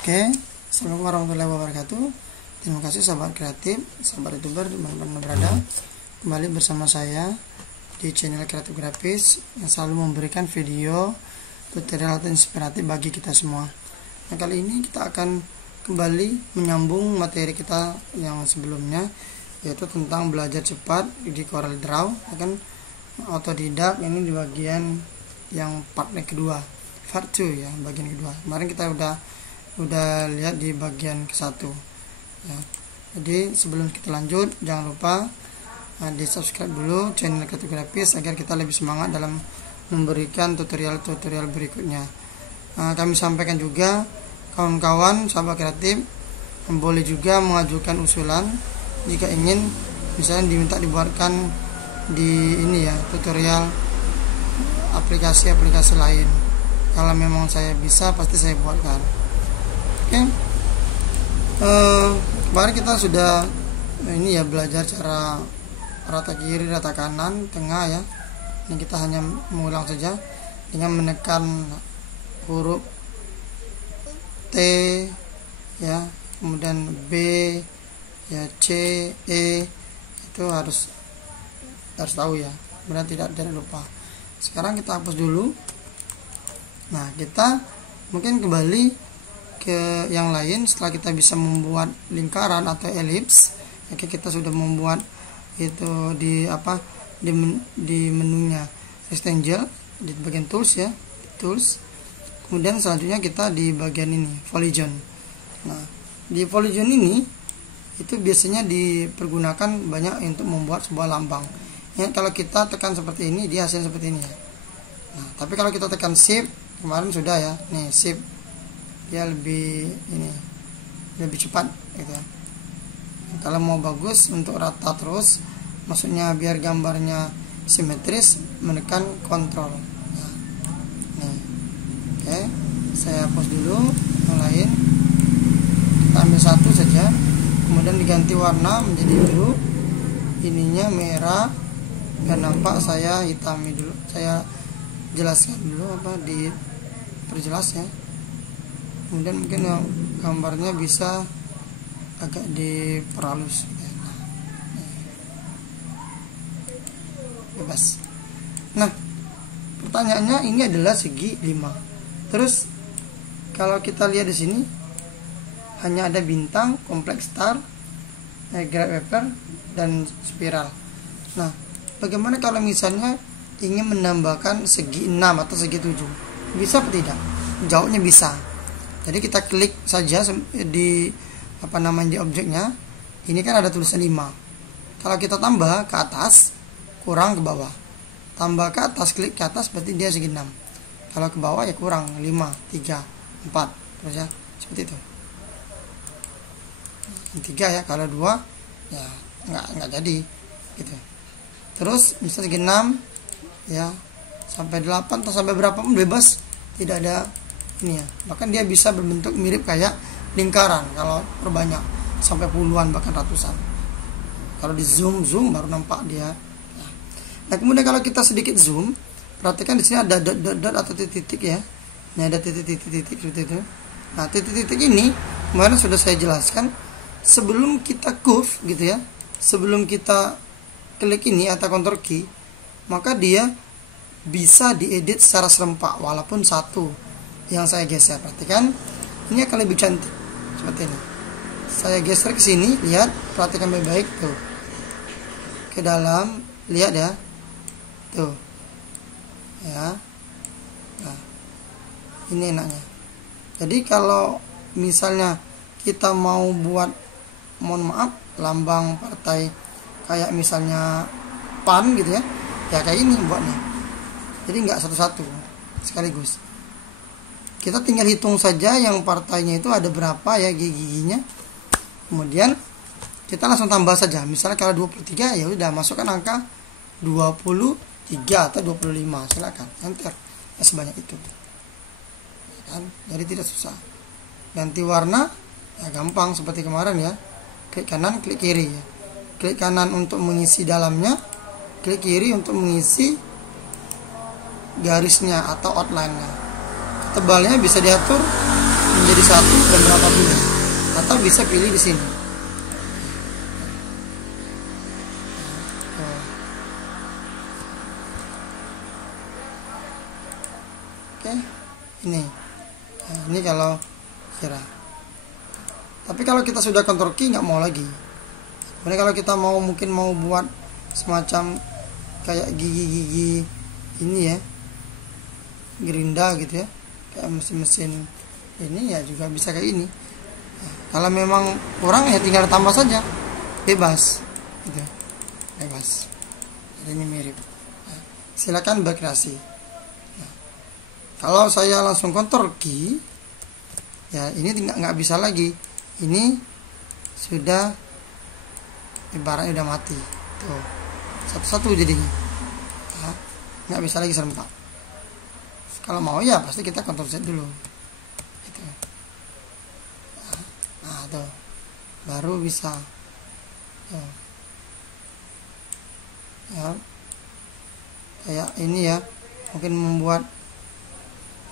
Oke, assalamualaikum warahmatullahi wabarakatuh. Terima kasih sahabat kreatif, sahabat youtuber dimanapun berada. Kembali bersama saya di channel Kreatif Grafis yang selalu memberikan video tutorial atau inspiratif bagi kita semua. Nah, kali ini kita akan kembali menyambung materi kita yang sebelumnya, yaitu tentang belajar cepat di Corel Draw. Akan otodidak ini di bagian yang part kedua, part 2 ya, bagian kedua. Kemarin kita udah lihat di bagian ke-1 ya. Jadi sebelum kita lanjut, jangan lupa di subscribe dulu channel Kreatif Grafis agar kita lebih semangat dalam memberikan tutorial-tutorial berikutnya. Kami sampaikan juga kawan-kawan sahabat kreatif boleh juga mengajukan usulan jika ingin misalnya diminta dibuatkan di ini ya, tutorial aplikasi-aplikasi lain. Kalau memang saya bisa, pasti saya buatkan. Oke, kemarin kita sudah ini ya, belajar cara rata kiri, rata kanan, tengah ya. Ini kita hanya mengulang saja dengan menekan huruf T ya, kemudian B ya, C, E, itu harus tahu ya, benar tidak lupa. Sekarang kita hapus dulu. Nah, kita mungkin kembali ke yang lain. Setelah kita bisa membuat lingkaran atau elips, oke, kita sudah membuat itu di menunya rectangle di bagian tools ya, tools. Kemudian selanjutnya kita di bagian ini polygon. Nah, di polygon ini itu biasanya dipergunakan banyak untuk membuat sebuah lambang ya. Kalau kita tekan seperti ini, dia hasilnya seperti ini ya. Nah, tapi kalau kita tekan shift, kemarin sudah ya, nih shift, dia lebih cepat gitu ya. Kalau mau bagus untuk rata terus, maksudnya biar gambarnya simetris, menekan kontrol ya. Nih, oke, saya hapus dulu yang lain. Kita ambil satu saja, kemudian diganti warna menjadi biru, ininya merah, biar nampak. Saya hitami dulu, saya jelaskan dulu diperjelas ya. Kemudian mungkin gambarnya bisa agak diperhalus gitu ya. Bebas. Nah, pertanyaannya ini adalah segi 5. Terus kalau kita lihat di sini hanya ada bintang, kompleks star, graph paper, dan spiral. Nah, bagaimana kalau misalnya ingin menambahkan segi 6 atau segi 7? Bisa atau tidak? Jawabnya bisa. Jadi kita klik saja di di objeknya. Ini kan ada tulisan 5. Kalau kita tambah ke atas, kurang ke bawah. Tambah ke atas, klik ke atas, berarti dia segi 6. Kalau ke bawah ya kurang 5, 3, 4 terus ya, seperti itu. 3 ya, kalau 2 ya nggak jadi gitu. Terus bisa segi 6 ya, sampai 8 atau sampai berapa pun bebas, tidak ada ini ya. Bahkan dia bisa berbentuk mirip kayak lingkaran kalau perbanyak sampai puluhan bahkan ratusan. Kalau di zoom baru nampak dia. Nah, kemudian kalau kita sedikit zoom, perhatikan di sini ada dot atau titik-titik ya. Ini ada titik-titik seperti itu. Nah, titik-titik ini kemarin sudah saya jelaskan. Sebelum kita curve gitu ya, sebelum kita klik ini atau control key, maka dia bisa diedit secara serempak walaupun satu yang saya geser. Perhatikan, ini akan lebih cantik seperti ini. Saya geser ke sini, lihat, perhatikan baik-baik tuh, ke dalam, lihat ya, tuh ya. Nah, ini enaknya. Jadi kalau misalnya kita mau buat, mohon maaf, lambang partai kayak misalnya PAN gitu ya, ya kayak ini buatnya. Jadi nggak satu-satu sekaligus. Kita tinggal hitung saja yang partainya itu ada berapa ya giginya. Kemudian kita langsung tambah saja. Misalnya kalau 23 ya udah masukkan angka 23 atau 25, silakan enter ya, sebanyak itu kan. Jadi tidak susah. Ganti warna ya gampang seperti kemarin ya. Klik kanan, klik kiri ya. Klik kanan untuk mengisi dalamnya, klik kiri untuk mengisi garisnya atau outline-nya. Tebalnya bisa diatur menjadi satu dan berapa pilih, atau bisa pilih di sini. Oke, ini. Nah, ini kalau kira. Tapi kalau kita sudah kontrol key nggak mau lagi. Kemudian kalau kita mungkin mau buat semacam kayak gigi-gigi ini ya, gerinda gitu ya, kayak mesin-mesin ini ya juga bisa kayak ini. Nah, kalau memang kurang ya tinggal tambah saja, bebas gitu, bebas. Jadi ini mirip. Nah, silakan berkreasi. Nah, kalau saya langsung kontrol key ya, ini nggak bisa lagi. Ini sudah ibaratnya udah mati tuh, satu-satu jadinya. Nah, nggak bisa lagi serempak. Kalau mau ya pasti kita kontrol Z dulu gitu. Nah tuh baru bisa tuh. Ya kayak ini ya, mungkin membuat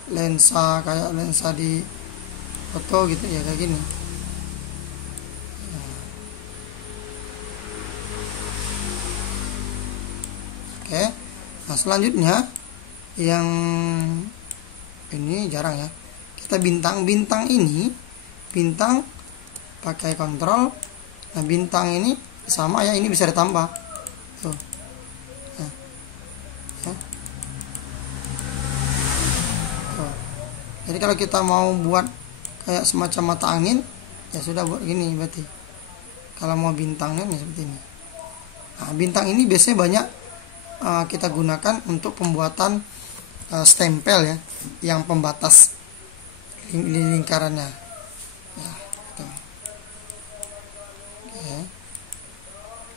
lensa kayak lensa di foto gitu ya, kayak gini. Oke, nah selanjutnya yang ini jarang ya, kita bintang ini bintang pakai kontrol. Nah bintang ini sama ya, ini bisa ditambah tuh. Nah, ya. Tuh. Jadi kalau kita mau buat kayak semacam mata angin ya sudah buat gini berarti. Kalau mau bintangnya ya seperti ini. Nah bintang ini biasanya banyak kita gunakan untuk pembuatan stempel ya, yang pembatas lingkarannya ya, gitu. Oke.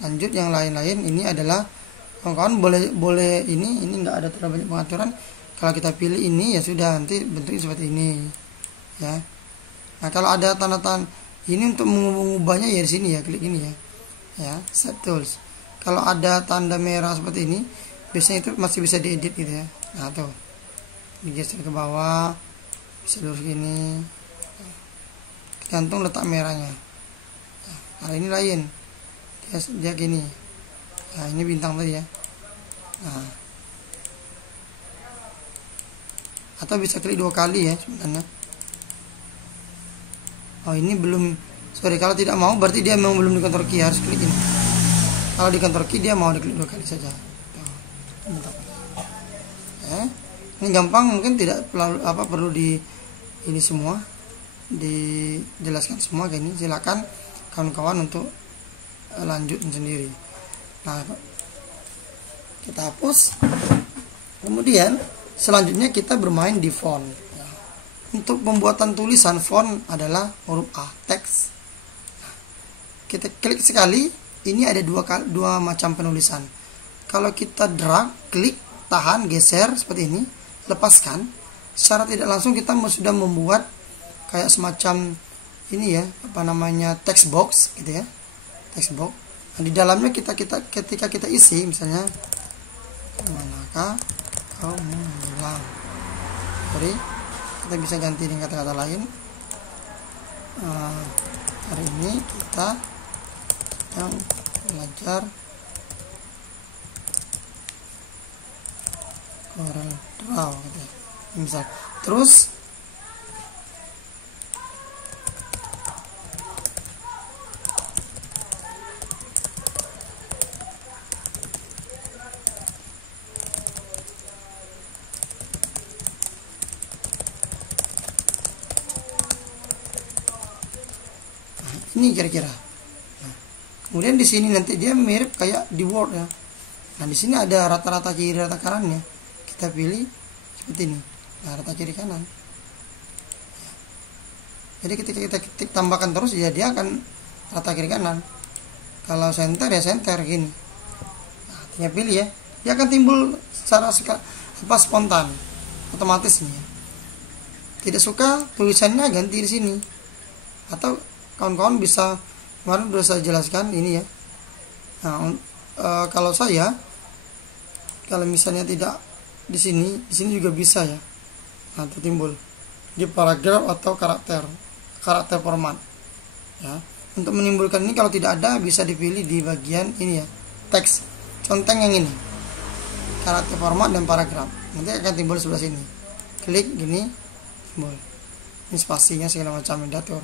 Lanjut yang lain-lain, ini adalah kawan-kawan boleh ini nggak ada terlalu banyak pengaturan. Kalau kita pilih ini ya sudah, nanti bentuknya seperti ini ya. Nah kalau ada tanda-tanda ini untuk mengubahnya ya di sini ya, klik ini ya set tools. Kalau ada tanda merah seperti ini, biasanya itu masih bisa diedit gitu ya. Nah tuh, digeser ke bawah, bisa lurus gini, tergantung letak merahnya. Nah, kalau ini lain, dia gini. Nah ini bintang tadi ya. Nah, atau bisa klik 2 kali ya sebenarnya. Oh ini belum, sorry, kalau tidak mau berarti dia memang belum dikontrol key, harus klik ini. Kalau di kantor key dia mau diklik 2 kali saja. Ini gampang, mungkin tidak perlu di ini semua dijelaskan semua kayak ini. Silakan kawan-kawan untuk lanjut sendiri. Nah kita hapus. Kemudian selanjutnya kita bermain di font. Untuk pembuatan tulisan, font adalah huruf A, teks. Kita klik sekali. Ini ada dua macam penulisan. Kalau kita drag, klik, tahan, geser seperti ini, lepaskan, secara tidak langsung kita sudah membuat kayak semacam ini ya, apa namanya, text box gitu ya, text box. Nah, di dalamnya ketika kita isi misalnya, manakah kau menghilang. Sorry, kita bisa ganti dengan kata-kata lain. Hari ini kita yang belajar Corel Draw gitu ya. Misal terus ini kira-kira. Kemudian di sini nanti dia mirip kayak di Word ya. Nah di sini ada rata-rata kiri, rata kanannya. Kita pilih seperti ini. Nah rata kiri kanan. Jadi ketika kita ketik tambahkan terus ya dia akan rata kiri kanan. Kalau center ya center gini. Nah, tinggal pilih ya. Dia akan timbul secara spontan, otomatis nih. Tidak suka tulisannya ganti di sini. Atau kawan-kawan bisa, kemarin sudah saya jelaskan ini ya. Nah, kalau saya, kalau misalnya tidak di sini juga bisa ya. Nah, tertimbul. di paragraf atau karakter format ya. Untuk menimbulkan ini kalau tidak ada bisa dipilih di bagian ini ya, teks conteng yang ini, karakter format dan paragraf, nanti akan timbul sebelah sini, klik gini timbul ini spasinya segala macam diatur.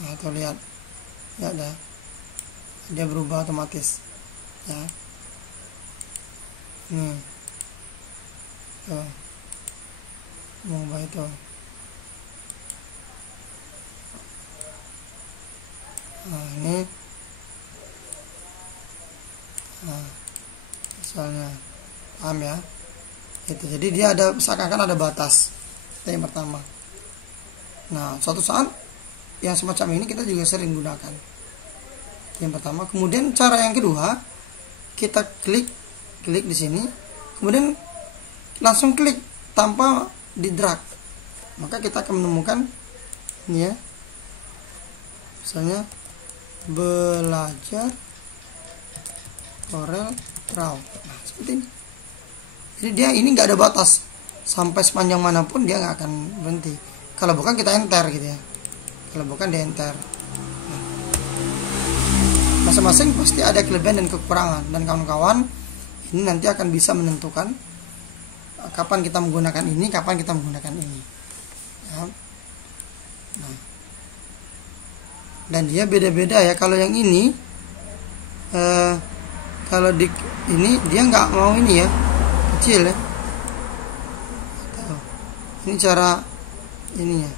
Nah, tuh lihat ya, ada dia berubah otomatis ya. Tuh mengubah itu. Nah ini misalnya, paham ya itu. Jadi dia ada seakan-akan ada batas, itu yang pertama. Nah suatu saat yang semacam ini kita juga sering gunakan, yang pertama. Kemudian cara yang kedua, kita klik di sini, kemudian langsung klik tanpa di drag, maka kita akan menemukan ini ya, misalnya belajar Corel Draw. Nah seperti ini. Jadi dia ini nggak ada batas, sampai sepanjang manapun dia nggak akan berhenti. Kalau bukan kita enter gitu ya, kalau bukan di enter. Masing-masing pasti ada kelebihan dan kekurangan, dan kawan-kawan ini nanti akan bisa menentukan kapan kita menggunakan ini, kapan kita menggunakan ini ya. Nah, dan dia beda-beda ya. Kalau yang ini kalau di ini dia nggak mau ini ya, kecil ya. Tuh. Ini cara ininya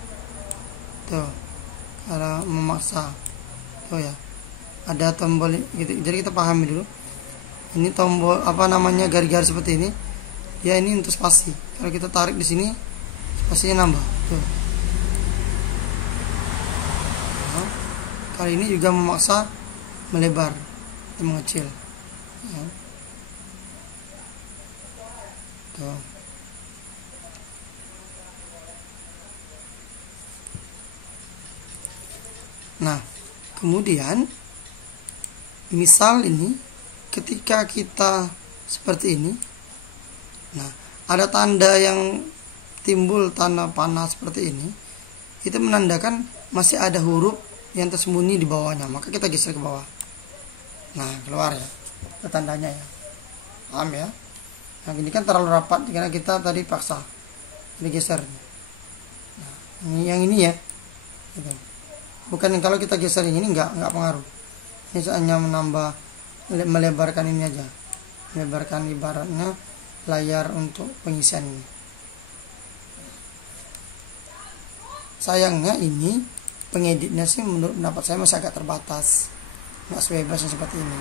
tuh, cara memaksa tuh ya, ada tombol gitu. Jadi kita pahami dulu, ini tombol apa namanya, garis-garis seperti ini, ya ini untuk spasi. Kalau kita tarik di sini spasinya nambah tuh. Nah, kali ini juga memaksa melebar atau mengecil ya. Tuh. Nah kemudian misal ini ketika kita seperti ini, nah ada tanda yang timbul, tanda panah seperti ini, itu menandakan masih ada huruf yang tersembunyi di bawahnya, maka kita geser ke bawah. Nah keluar ya, itu tandanya ya, paham ya. Nah ini kan terlalu rapat karena kita tadi paksa digeser. Nah ini yang ini ya gitu. Bukan yang kalau kita geser ini nggak pengaruh, ini hanya menambah, melebarkan ini aja, melebarkan ibaratnya layar untuk pengisian ini. Sayangnya ini pengeditnya sih menurut pendapat saya masih agak terbatas, nggak sebebas seperti ini.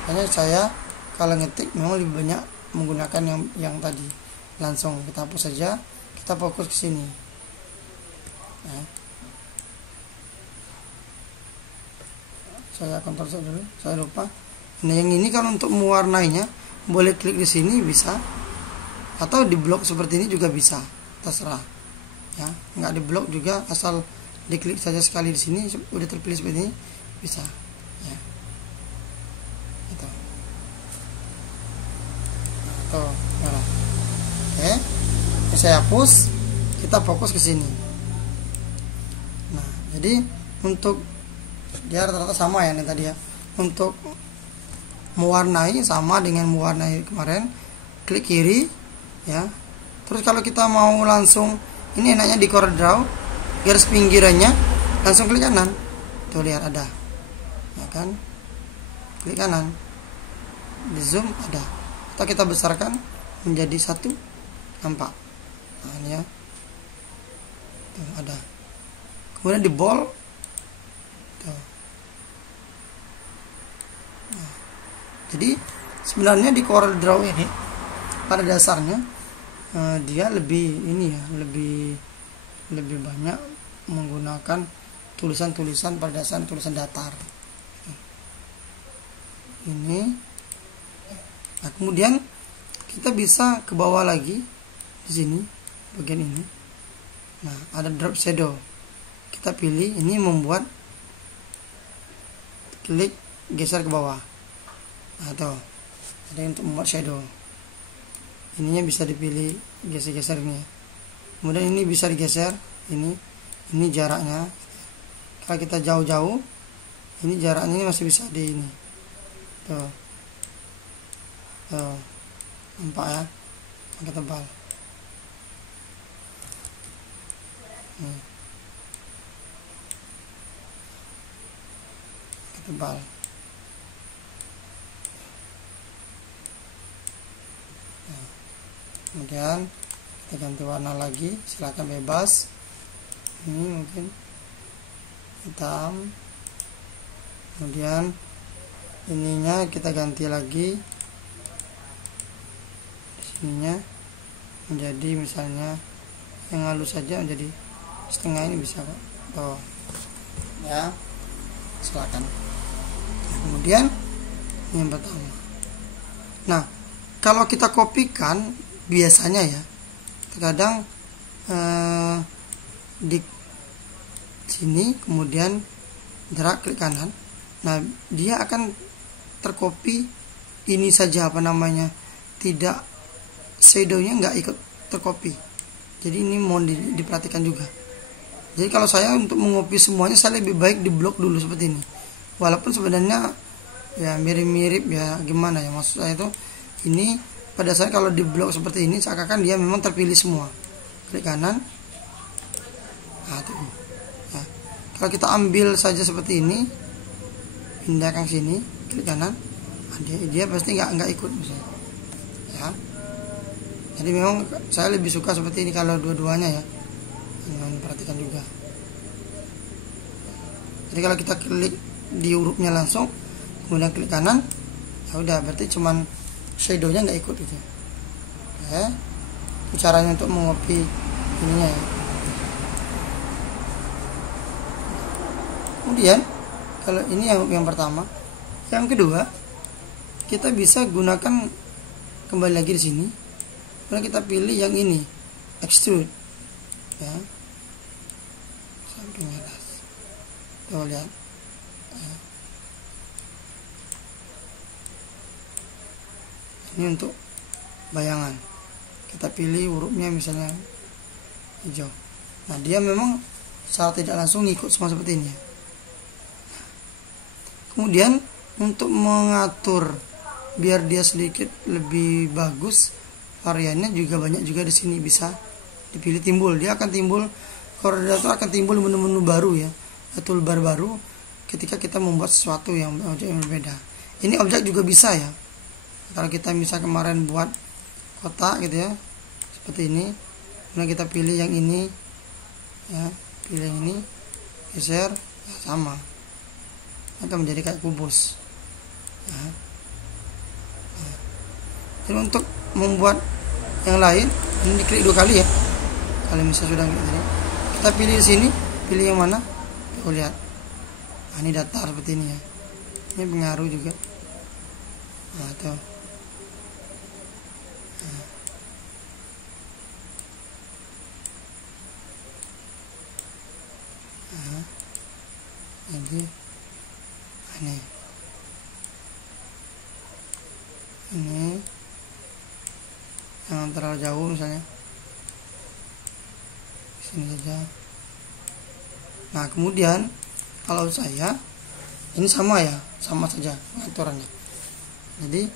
Makanya saya kalau ngetik memang lebih banyak menggunakan yang tadi, langsung kita hapus saja, kita fokus ke sini ya. Saya kontrol dulu, saya lupa. Nah yang ini kalau untuk mewarnainya boleh klik di sini bisa, atau di blok seperti ini juga bisa, terserah ya. Nggak di blok juga, asal diklik saja sekali di sini udah terpilih seperti ini bisa ya. Gitu. Tuh, nah. Oke, saya hapus, kita fokus ke sini. Nah jadi untuk dia rata-rata sama ya ini tadi ya. Untuk mewarnai sama dengan mewarnai kemarin, klik kiri ya. Terus kalau kita mau langsung, ini enaknya di Corel Draw, garis pinggirannya langsung klik kanan. Tuh lihat ada ya kan, klik kanan, di zoom ada, atau kita besarkan menjadi 1, nampak. Nah ini ya, tuh ada. Kemudian di bold tuh. Nah, jadi sebenarnya di Corel Draw ini pada dasarnya dia lebih ini ya, lebih banyak menggunakan tulisan-tulisan pada dasar tulisan datar ini. Nah kemudian kita bisa ke bawah lagi di sini bagian ini. Nah ada drop shadow, kita pilih ini, membuat, klik geser ke bawah. Nah tuh ada untuk membuat shadow ininya bisa dipilih geser-geser ini ya. Kemudian ini bisa digeser, ini jaraknya. Kalau kita jauh-jauh, ini jaraknya ini masih bisa di ini. Tuh. Tuh. Nampak ya? Agak tebal. Agak tebal. Kemudian kita ganti warna lagi, silakan bebas. Ini mungkin hitam. Kemudian ininya kita ganti lagi, sininya menjadi misalnya yang halus saja, menjadi setengah ini bisa kok. Tuh ya, silakan. Kemudian ini yang pertama. Nah, kalau kita kopikan biasanya ya, terkadang di sini kemudian gerak klik kanan, nah dia akan tercopy ini saja, apa namanya, tidak shadownya nggak ikut tercopy. Jadi ini mohon diperhatikan juga. Jadi kalau saya untuk mengopi semuanya, saya lebih baik di blok dulu seperti ini, walaupun sebenarnya ya mirip-mirip ya, gimana ya, maksud saya itu ini pada saat kalau di blok seperti ini seakan-akan dia memang terpilih semua. Klik kanan. Nah, tuh. Nah, kalau kita ambil saja seperti ini, pindahkan sini, klik kanan, nah, dia pasti nggak ikut misalnya. Ya. Jadi memang saya lebih suka seperti ini kalau dua-duanya ya. Perhatikan juga. Jadi kalau kita klik di hurufnya langsung, kemudian klik kanan, ya udah, berarti cuman shadownya nggak ikut gitu. Oke, itu caranya untuk mengopi ininya ya. Kemudian kalau ini yang pertama, yang kedua kita bisa gunakan kembali lagi di sini. Kemudian kita pilih yang ini, extrude ya, samping atas. Tuh lihat ya. Ini untuk bayangan, kita pilih hurufnya misalnya hijau. Nah, dia memang secara tidak langsung ngikut semua seperti ini. Kemudian untuk mengatur biar dia sedikit lebih bagus, variannya juga banyak juga di sini, bisa dipilih timbul. Dia akan timbul, koordinator akan timbul menu-menu baru ya, toolbar baru ketika kita membuat sesuatu yang objek yang berbeda. Ini objek juga bisa ya. Kalau kita bisa kemarin buat kotak gitu ya, seperti ini, kemudian kita pilih yang ini ya, pilih yang ini, geser ya, sama, akan menjadi kayak kubus ya. Nah, jadi untuk membuat yang lain, ini diklik 2 kali ya. Kalau misalnya sudah gitu, kita pilih di sini, pilih yang mana, tuh lihat, nah, ini datar seperti ini ya, ini pengaruh juga. Nah, tuh. Nah, jadi ini jangan terlalu jauh, misalnya sini saja. Nah, kemudian kalau saya ini sama ya, sama saja pengaturannya. Jadi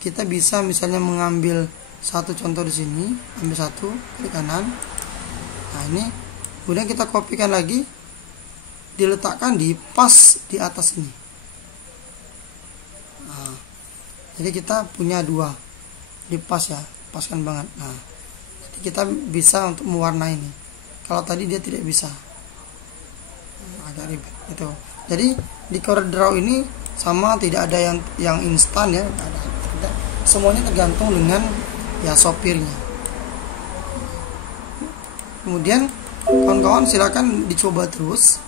kita bisa misalnya mengambil satu contoh di sini, ambil satu, klik kanan. Nah, ini kemudian kita kopikan lagi, diletakkan di pas di atas ini. Nah, jadi kita punya 2 di pas ya, paskan banget. Nah, jadi kita bisa untuk mewarnai ini. Kalau tadi dia tidak bisa, agak ribet itu. Jadi di CorelDRAW ini sama, tidak ada yang instan ya, ada. Semuanya tergantung dengan ya sopirnya. Kemudian kawan-kawan silakan dicoba terus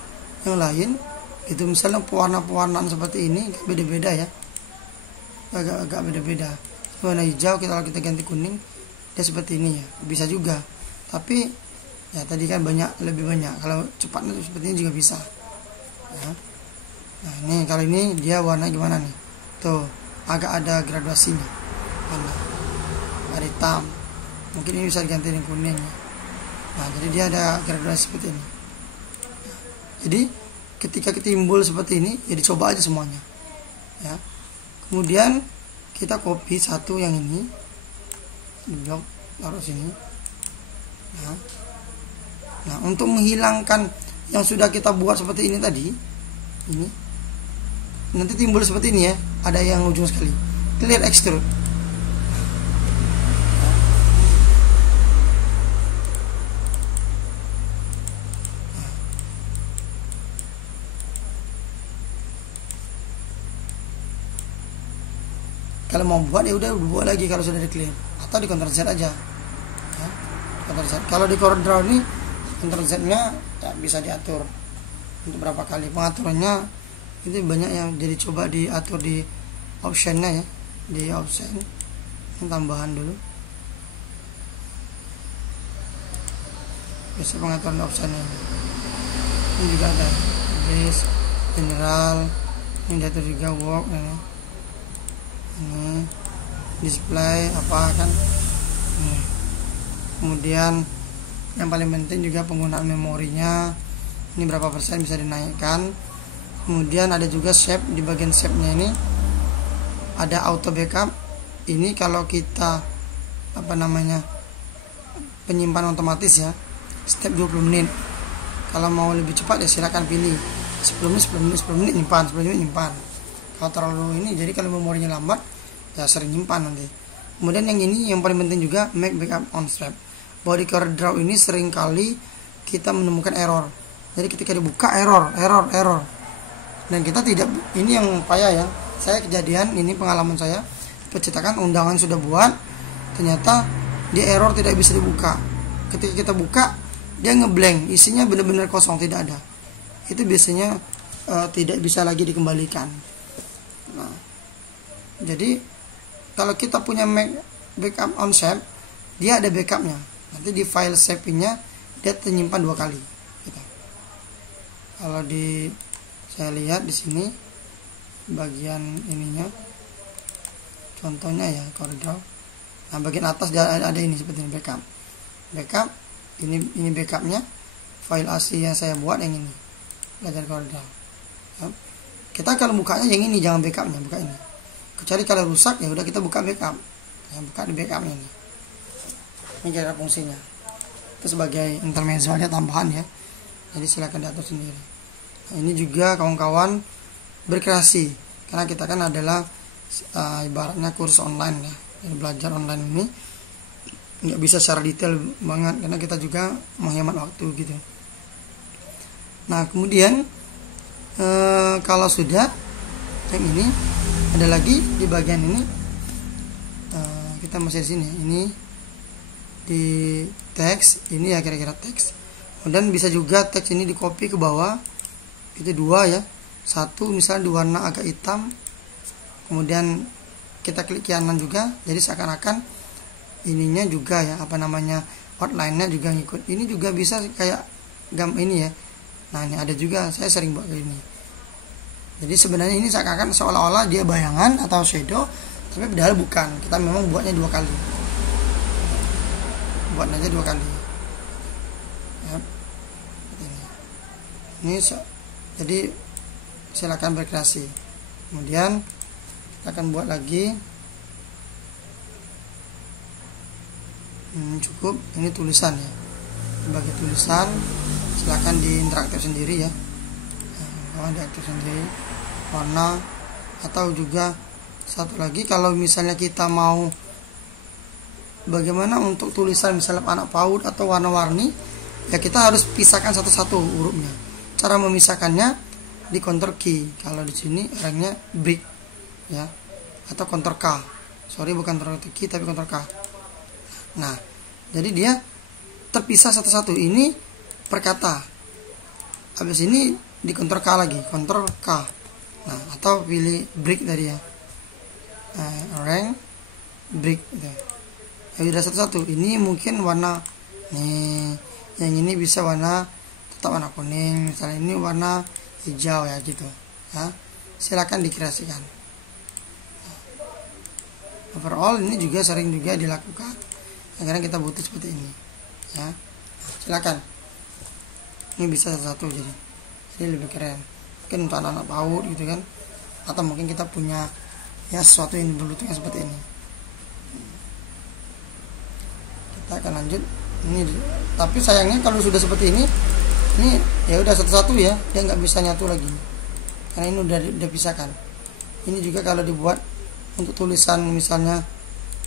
yang lain itu, misalnya pewarnaan seperti ini beda-beda ya, agak beda-beda. Warna hijau kalau kita ganti kuning, dia seperti ini ya, bisa juga. Tapi ya tadi kan lebih banyak, kalau cepatnya seperti ini juga bisa ya. Nah, ini kali ini dia warna gimana nih, tuh agak ada graduasinya, warna ada hitam, mungkin ini bisa diganti dengan kuning ya. Nah, jadi dia ada gradasi seperti ini. Jadi ketika timbul seperti ini, ya dicoba aja semuanya ya. Kemudian kita copy satu yang ini, di blok, taruh sini ya. Nah, untuk menghilangkan yang sudah kita buat seperti ini tadi, ini nanti timbul seperti ini ya, ada yang ujung sekali, clear extrude. Kalau mau buat ya udah buat lagi kalau sudah di clear, atau di Ctrl Z aja ya. Ctrl Z. Kalau di CorelDRAW ini Ctrl Z nya ya bisa diatur untuk berapa kali. Pengaturannya itu banyak yang jadi coba diatur di optionnya ya, di option yang tambahan dulu. Bisa pengaturan optionnya. Ini juga ada base, general, ini diatur juga work ya. Ini display apa kan ini. Kemudian yang paling penting juga penggunaan memorinya, ini berapa persen bisa dinaikkan. Kemudian ada juga shape, di bagian shape nya ini ada auto backup. Ini kalau kita penyimpanan otomatis ya, step 20 menit. Kalau mau lebih cepat ya silakan pilih 10 menit nyimpan, 10 menit nyimpan. Kalau terlalu ini, jadi kalau memorinya lambat ya sering nyimpan nanti. Kemudian yang ini yang paling penting juga, make backup on snap. Bahwa di CorelDRAW ini sering kali kita menemukan error. Jadi ketika dibuka error. Dan kita tidak, ini yang payah ya. Saya kejadian ini, pengalaman saya, pencetakan undangan sudah buat, ternyata dia error, tidak bisa dibuka. Ketika kita buka dia ngeblank, isinya benar-benar kosong, tidak ada. Itu biasanya tidak bisa lagi dikembalikan. Nah, jadi kalau kita punya backup on shape, dia ada backupnya. Nanti di file shape-nya dia ternyimpan 2 kali. Gitu. Kalau saya lihat di sini bagian ininya, contohnya ya CorelDRAW. Nah, bagian atas ada ini seperti ini, backup. Ini backupnya, file asli yang saya buat yang ini, belajar CorelDRAW. Ya. Kita kalau bukanya yang ini, jangan backupnya, buka ini. Kecuali kalau rusak ya udah kita buka backup ya, buka di backupnya ini. Ini cara fungsinya. Itu sebagai intermezzo aja, tambahan ya, jadi silakan diatur sendiri. Nah, ini juga kawan-kawan berkreasi, karena kita kan adalah ibaratnya kursus online ya, jadi belajar online ini nggak bisa secara detail banget karena kita juga menghemat waktu gitu. Nah, kemudian kalau sudah yang ini, ada lagi di bagian ini, kita masih di sini, ini di teks ini ya, kira-kira teks. Kemudian bisa juga teks ini di copy ke bawah, itu 2 ya, 1 misalnya di warna agak hitam, kemudian kita klik kanan juga, jadi seakan-akan ininya juga ya, outline-nya juga ngikut. Ini juga bisa kayak ini ya. Nah, ini ada juga, saya sering buat ini. Jadi sebenarnya ini seolah-olah dia bayangan atau shadow, tapi padahal bukan. Kita memang buatnya 2 kali. Buat aja 2 kali. Ya. Ini jadi silakan berkreasi. Kemudian kita akan buat lagi. Cukup ini tulisan ya. Bagi tulisan silakan diinteraktif sendiri ya. Diaktif sendiri warna, atau juga satu lagi kalau misalnya kita mau bagaimana untuk tulisan misalnya anak PAUD atau warna-warni ya, kita harus pisahkan satu-satu hurufnya. Cara memisahkannya di Ctrl key, kalau di sini orangnya brick ya, atau Ctrl K, bukan Ctrl key tapi Ctrl K. Nah, jadi dia terpisah satu-satu, ini per kata. Habis ini di Ctrl K lagi, Ctrl K. Nah, atau pilih brick tadi ya, rank brick gitu. Ya udah satu-satu. Ini mungkin warna nih, yang ini bisa warna tetap warna kuning, misalnya ini warna hijau ya gitu ya. Silakan dikreasikan. overall ini juga sering juga dilakukan. Kadang kita butuh seperti ini ya. Silakan, ini bisa satu jadi lebih keren, mungkin untuk anak-anak PAUD gitu kan, atau mungkin kita punya ya sesuatu yang dibutuhkan seperti ini. Kita akan lanjut ini, tapi sayangnya kalau sudah seperti ini ya udah satu-satu ya, dia nggak bisa nyatu lagi karena ini udah pisahkan. Ini juga kalau dibuat untuk tulisan misalnya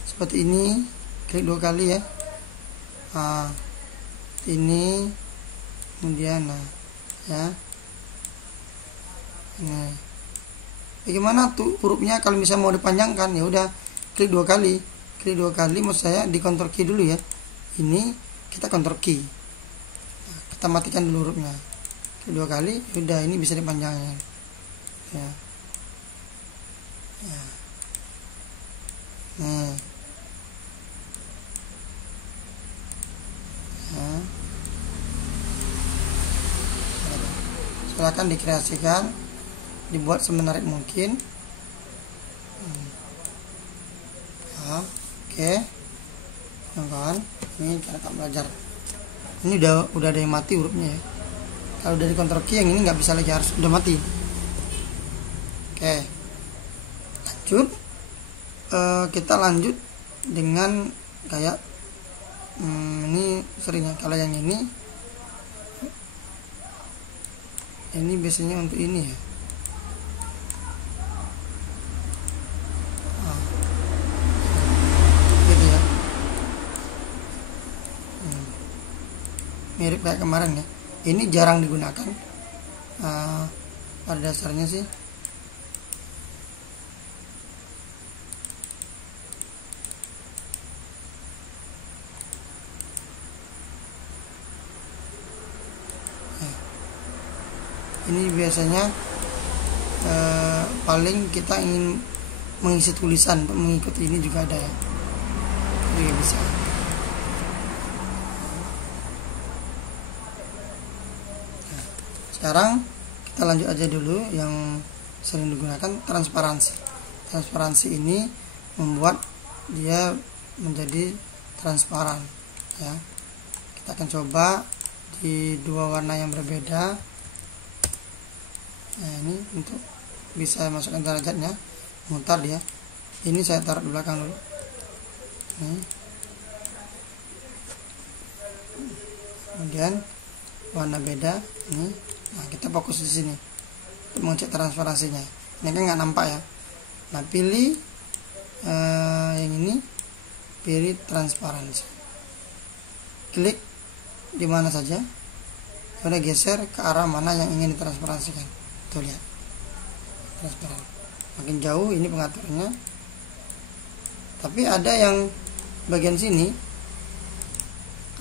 seperti ini, klik 2 kali ya. Nah, ini kemudian ya. Nah, bagaimana tuh hurufnya kalau misalnya mau dipanjangkan, ya udah klik 2 kali. Klik 2 kali maksud saya di Ctrl key dulu ya. Ini kita Ctrl key. Nah, kita matikan dulu hurufnya. Klik 2 kali, udah ini bisa dipanjangkan. Ya. Ya. Nih. Ya. Silakan dikreasikan, dibuat semenarik mungkin. Ya, oke, kawan, ini cara belajar. Ini udah ada yang mati hurufnya ya. Kalau dari Ctrl key yang ini nggak bisa lagi, harus udah mati. Oke, lanjut. Kita lanjut dengan kayak ini seringnya kalau yang ini biasanya untuk ini ya. Gitu ya. Mirip kayak kemarin ya. Ini jarang digunakan. Pada dasarnya sih ini biasanya paling kita ingin mengisi tulisan untuk mengikuti ini juga ada ya, juga bisa. Nah, sekarang kita lanjut aja dulu yang sering digunakan, transparansi. Transparansi ini membuat dia menjadi transparan ya. Kita akan coba di 2 warna yang berbeda. Nah, ini untuk bisa masukkan derajatnya, mutar dia. Ini saya taruh di belakang dulu. Kemudian warna beda ini. Nah, kita fokus di sini untuk mengecek transparansinya. Ini kan nggak nampak ya. Nah, pilih yang ini, pilih transparansi. Klik di mana saja. Sudah geser ke arah mana yang ingin ditransparansikan. Tuh lihat, transparan. Makin jauh ini pengaturannya. Tapi ada yang bagian sini,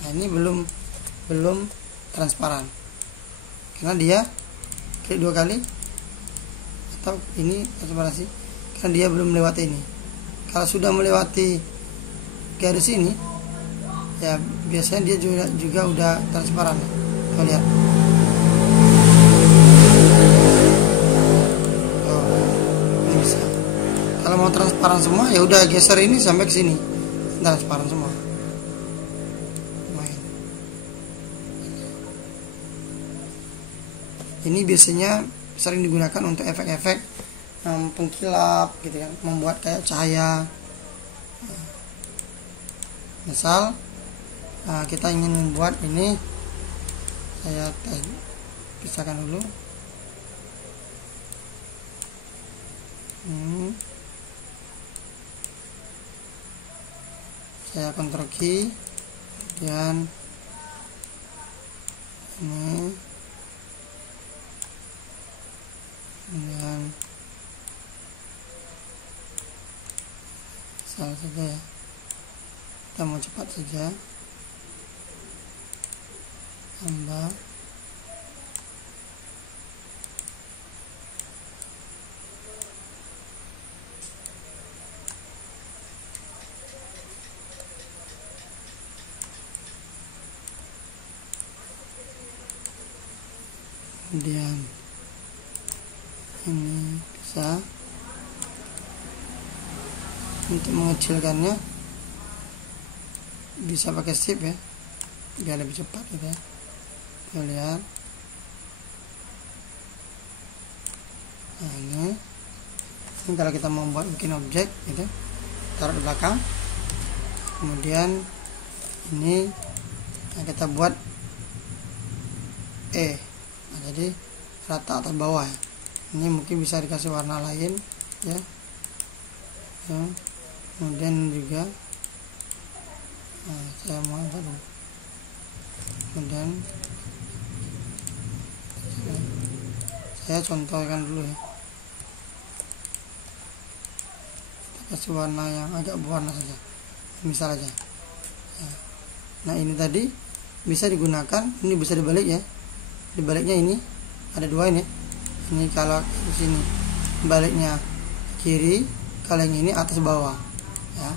nah ini belum transparan karena dia klik 2 kali, atau ini transparansi karena dia belum melewati ini. Kalau sudah melewati garis ini ya biasanya dia juga udah transparan. Tuh lihat. Kalau mau transparan semua ya udah geser ini sampai ke sini, transparan semua. Ini biasanya sering digunakan untuk efek-efek pengkilap gitu ya, membuat kayak cahaya. Misal kita ingin membuat ini, saya pisahkan dulu. Saya Ctrl key, kemudian ini, kemudian salah saja ya, kita mau cepat saja, tambah kemudian ini bisa Untuk mengecilkannya bisa pakai shift ya, biar lebih cepat gitu ya. Kita lihat. Nah, ini kalau kita mau bikin objek gitu, taruh di belakang. Kemudian ini kita buat nah, jadi rata atas bawah ya. Ini mungkin bisa dikasih warna lain ya. Kemudian juga saya mau dulu. Kemudian saya contohkan dulu ya, kita kasih warna yang agak berwarna saja, misal aja ya. Nah ini tadi bisa digunakan, ini bisa dibalik ya, dibaliknya ini ada dua ini. Ini kalau di sini baliknya kiri, kalau yang ini atas bawah ya.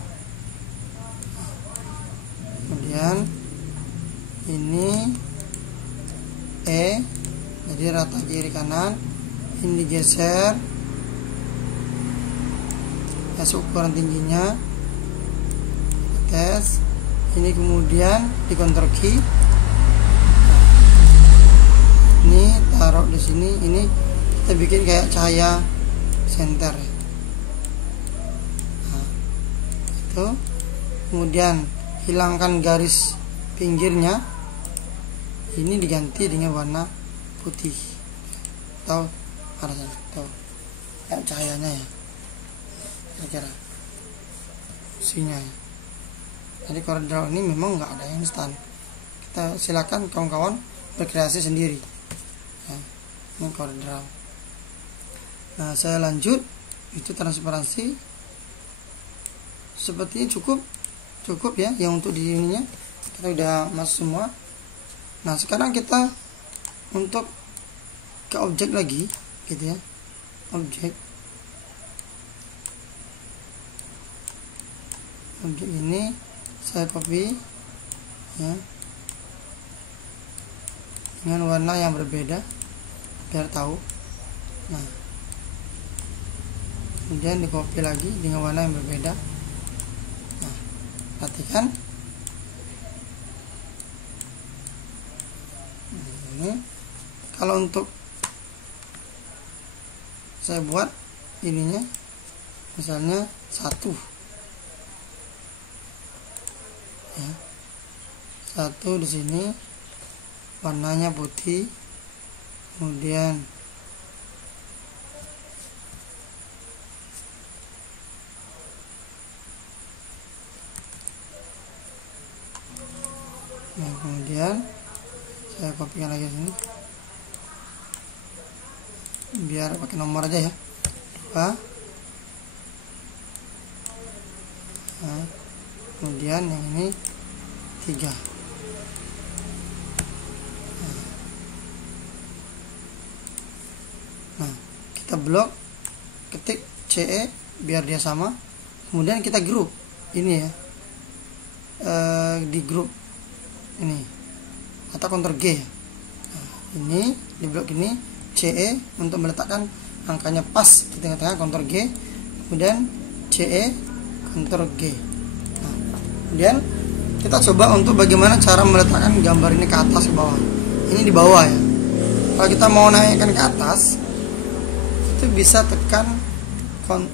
Kemudian ini jadi rata kiri kanan, ini digeser ya, ukuran tingginya tes, ini kemudian di Ctrl key, ini taruh di sini, ini kita bikin kayak cahaya center ya. Nah, itu kemudian hilangkan garis pinggirnya, ini diganti dengan warna putih atau ada atau kayak cahayanya ya, kira-kira fungsinya ya. Jadi CorelDRAW ini memang nggak ada yang instan, kita silakan kawan-kawan berkreasi sendiri ya, ini CorelDRAW. Nah saya lanjut, itu transparansi sepertinya cukup ya yang untuk di ininya kita udah masuk semua. Nah sekarang kita untuk ke objek lagi gitu ya, objek ini saya copy ya dengan warna yang berbeda biar tahu. Nah kemudian di copy lagi dengan warna yang berbeda. Nah perhatikan ini, kalau untuk saya buat ininya misalnya 1 ya, 1 di sini warnanya putih, kemudian saya kopikan lagi sini biar pakai nomor aja ya, 2. Nah, kemudian yang ini 3. Nah kita blok, ketik CE biar dia sama, kemudian kita grup ini ya, di grup ini atau Ctrl G. Nah, ini di blok ini CE untuk meletakkan angkanya pas di tengah-tengah, Ctrl G, kemudian CE, Ctrl G. Nah, kemudian kita coba untuk bagaimana cara meletakkan gambar ini ke atas ke bawah. Ini di bawah ya. Kalau kita mau naikkan ke atas, itu bisa tekan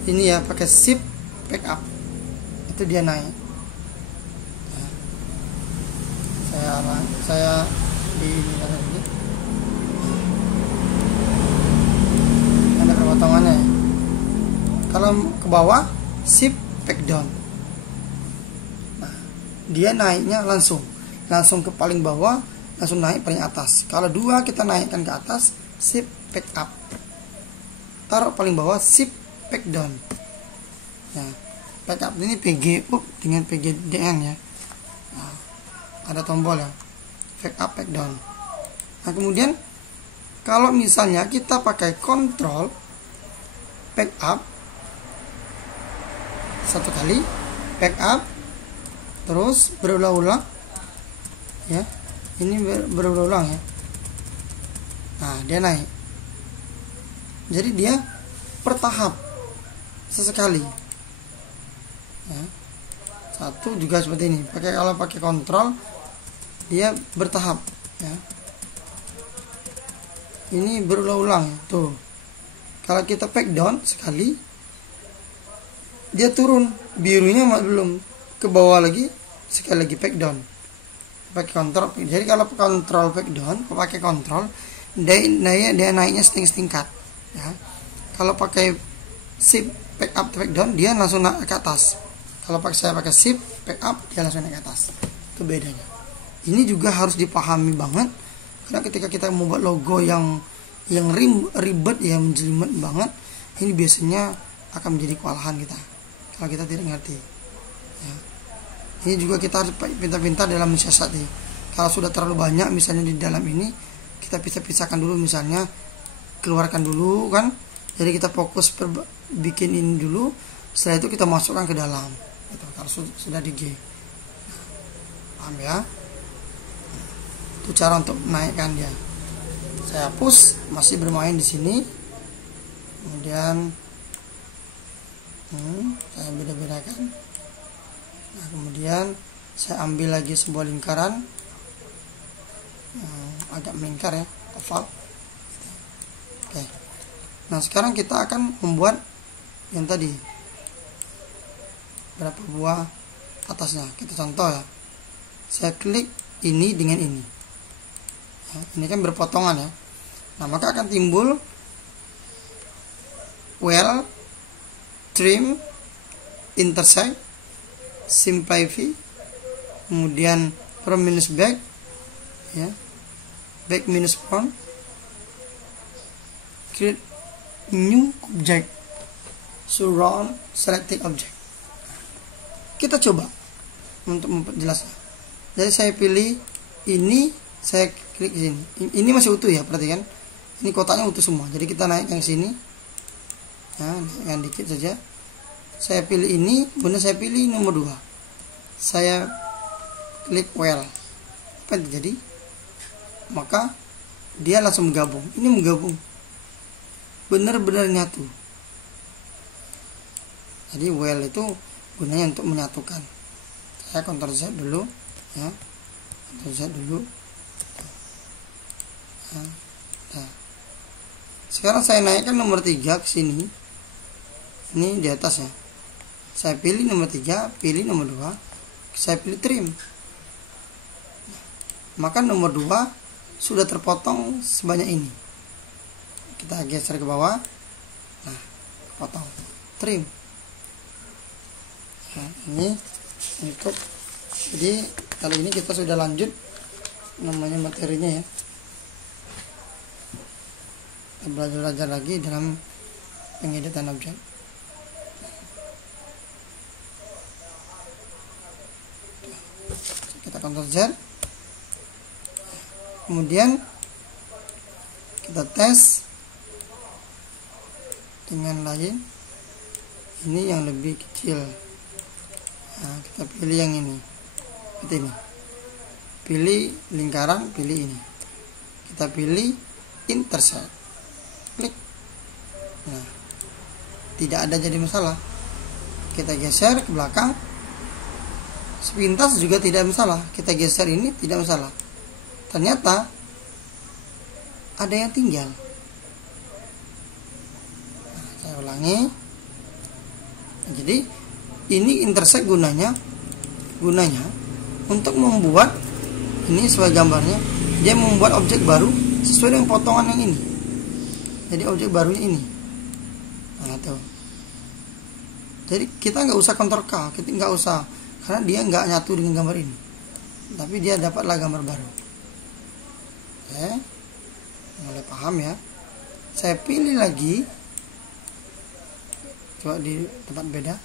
ini ya, pakai shift back up, itu dia naik. Saya di ini ada pemotongannya ya. Kalau ke bawah shift back down, nah dia naiknya langsung ke paling bawah, langsung naik paling atas. Kalau 2 kita naikkan ke atas, shift back up, taruh paling bawah, shift back down. Nah back up ini PG up dengan PGDN ya. Nah, ada tombol ya, back up back down. Nah kemudian kalau misalnya kita pakai kontrol back up 1 kali, back up terus berulang-ulang ya, ini berulang-ulang ya. Nah dia naik, jadi dia per tahap sesekali ya. Satu juga seperti ini. Kalau pakai kontrol dia bertahap ya. Ini berulang-ulang tuh. Kalau kita pack down sekali, dia turun, birunya belum ke bawah lagi, sekali lagi pack down. Pakai kontrol. Jadi kalau kontrol pack down, pakai kontrol dia naiknya setingkat ya. Kalau pakai shift pack up pack down, dia langsung naik ke atas. Kalau saya pakai shift pack up, dia langsung naik ke atas. Itu bedanya. Ini juga harus dipahami banget, karena ketika kita membuat logo yang ribet, yang menjelimet banget, ini biasanya akan menjadi kewalahan kita kalau kita tidak ngerti ya. Ini juga kita harus pintar-pintar dalam mensiasati. Kalau sudah terlalu banyak misalnya di dalam ini, kita pisah-pisahkan dulu, misalnya keluarkan dulu kan. Jadi kita fokus bikin ini dulu, setelah itu kita masukkan ke dalam gitu, kalau sudah di G. Paham ya? Itu cara untuk menaikkan dia. Saya hapus, masih bermain di sini. Kemudian saya beda-bedakan. Nah, kemudian saya ambil lagi sebuah lingkaran, agak melingkar ya, oval. Oke. Nah, sekarang kita akan membuat yang tadi. Berapa buah atasnya? Kita contoh ya. Saya klik ini dengan ini. Ya, ini kan berpotongan ya. Nah, maka akan timbul well, trim, intersect, simplify, kemudian from minus back ya, back minus front, create new object, surround selected object. Kita coba untuk memperjelasnya. Jadi saya pilih ini, saya klik sini. Ini masih utuh ya, perhatikan. Ini kotaknya utuh semua. Jadi kita naikkan ke sini. Ya, naikkan dikit saja. Saya pilih ini, kemudian saya pilih nomor 2. Saya klik well. Apa yang terjadi? Maka dia langsung menggabung. Ini menggabung. Benar-benar nyatu. Jadi well itu gunanya untuk menyatukan. Saya Ctrl Z dulu ya. Ctrl Z dulu. Nah. Sekarang saya naikkan nomor 3 ke sini. Ini di atas ya. Saya pilih nomor 3, pilih nomor 2, saya pilih trim. Maka nomor 2 sudah terpotong sebanyak ini. Kita geser ke bawah. Nah, potong. Trim. Nah, ini untuk, jadi kali ini kita sudah lanjut namanya materinya ya. Kita belajar lagi dalam pengeditan objek. Kita Ctrl Z, kemudian kita tes dengan lain. Ini yang lebih kecil. Nah, kita pilih yang ini, seperti ini. Pilih lingkaran, pilih ini. Kita pilih intersect, klik. Nah, tidak ada jadi masalah. Kita geser ke belakang, sepintas juga tidak masalah. Kita geser ini tidak masalah. Ternyata ada yang tinggal. Nah, saya ulangi. Nah, jadi ini intersect gunanya untuk membuat ini sesuai gambarnya, dia membuat objek baru sesuai dengan potongan yang ini. Jadi objek barunya ini. Nah, tuh. Jadi kita nggak usah Ctrl K, kita nggak usah, karena dia nggak nyatu dengan gambar ini, tapi dia dapatlah gambar baru. Oke, mulai paham ya. Saya pilih lagi, coba di tempat beda.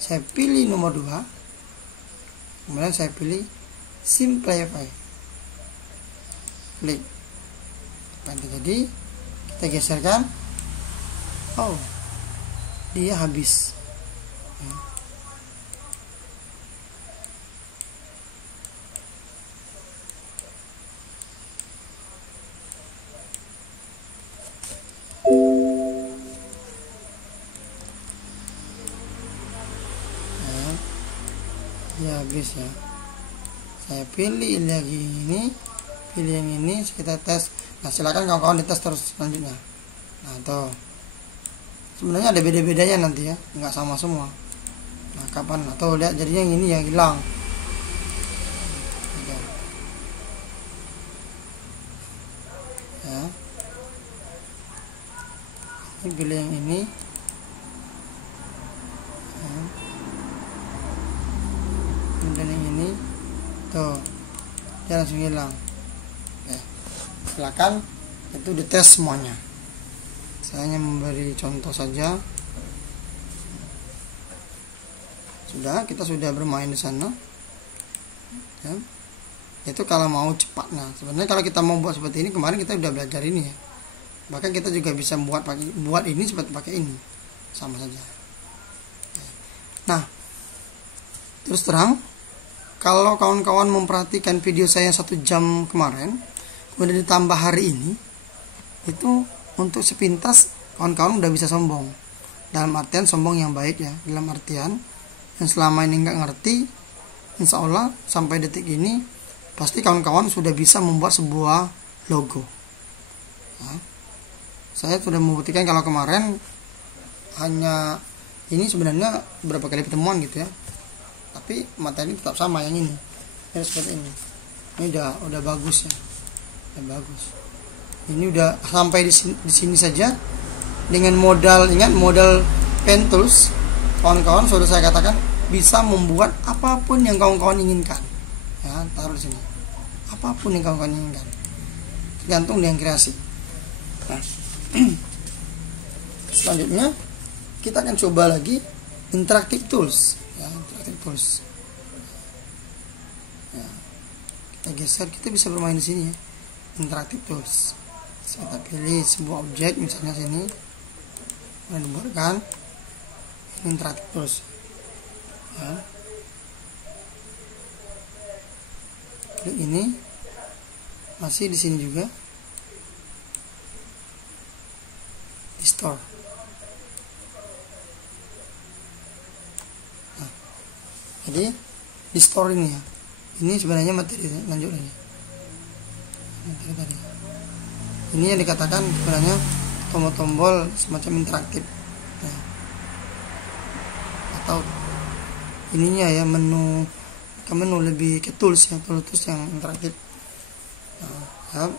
Saya pilih nomor 2, kemudian saya pilih simplify, klik. Apa yang terjadi? Kita geserkan. Oh, dia habis. ya habis ya. Saya pilih lagi ini, pilih yang ini, kita tes. Nah silakan kawan-kawan dites terus selanjutnya. Nah tuh, sebenarnya ada beda-bedanya nanti ya, nggak sama semua. Nah kapan atau lihat jadinya yang ini yang hilang gitu. Ya, ini pilih yang ini ya. Kemudian yang ini tuh dia langsung hilang. Oke, silakan itu dites semuanya. Saya hanya memberi contoh saja. Kita sudah bermain di sana ya. Itu kalau mau cepat. Nah sebenarnya kalau kita mau buat seperti ini, kemarin kita sudah belajar ini ya, bahkan kita juga bisa buat ini seperti pakai ini, sama saja. Nah terus terang, kalau kawan-kawan memperhatikan video saya 1 jam kemarin, kemudian ditambah hari ini, itu untuk sepintas kawan-kawan udah bisa sombong. Dalam artian sombong yang baik ya, dalam artian yang selama ini nggak ngerti, insya Allah sampai detik ini pasti kawan-kawan sudah bisa membuat sebuah logo ya. Saya sudah membuktikan kalau kemarin hanya ini sebenarnya berapa kali pertemuan gitu ya, tapi materi tetap sama yang ini ya, seperti ini udah bagus ya, udah bagus. Ini udah sampai di sini saja dengan modal, ingat modal pen tools, kawan-kawan sudah saya katakan bisa membuat apapun yang kawan-kawan inginkan ya. Taruh di sini apapun yang kawan-kawan inginkan, tergantung dengan kreasi. Nah selanjutnya kita akan coba lagi interactive tools ya, interactive tools ya. Kita geser, kita bisa bermain di sini ya, interactive tools. Kita pilih sebuah objek misalnya sini, dan dibuatkan interactive tools ya. Klik ini, masih di sini juga di store. Nah, jadi di store ini ya, ini sebenarnya materi lanjut ini materi tadi. Ini yang dikatakan sebenarnya tombol-tombol semacam interaktif nah, atau ininya ya, menu lebih ke tools ya, tools yang interaktif. Nah,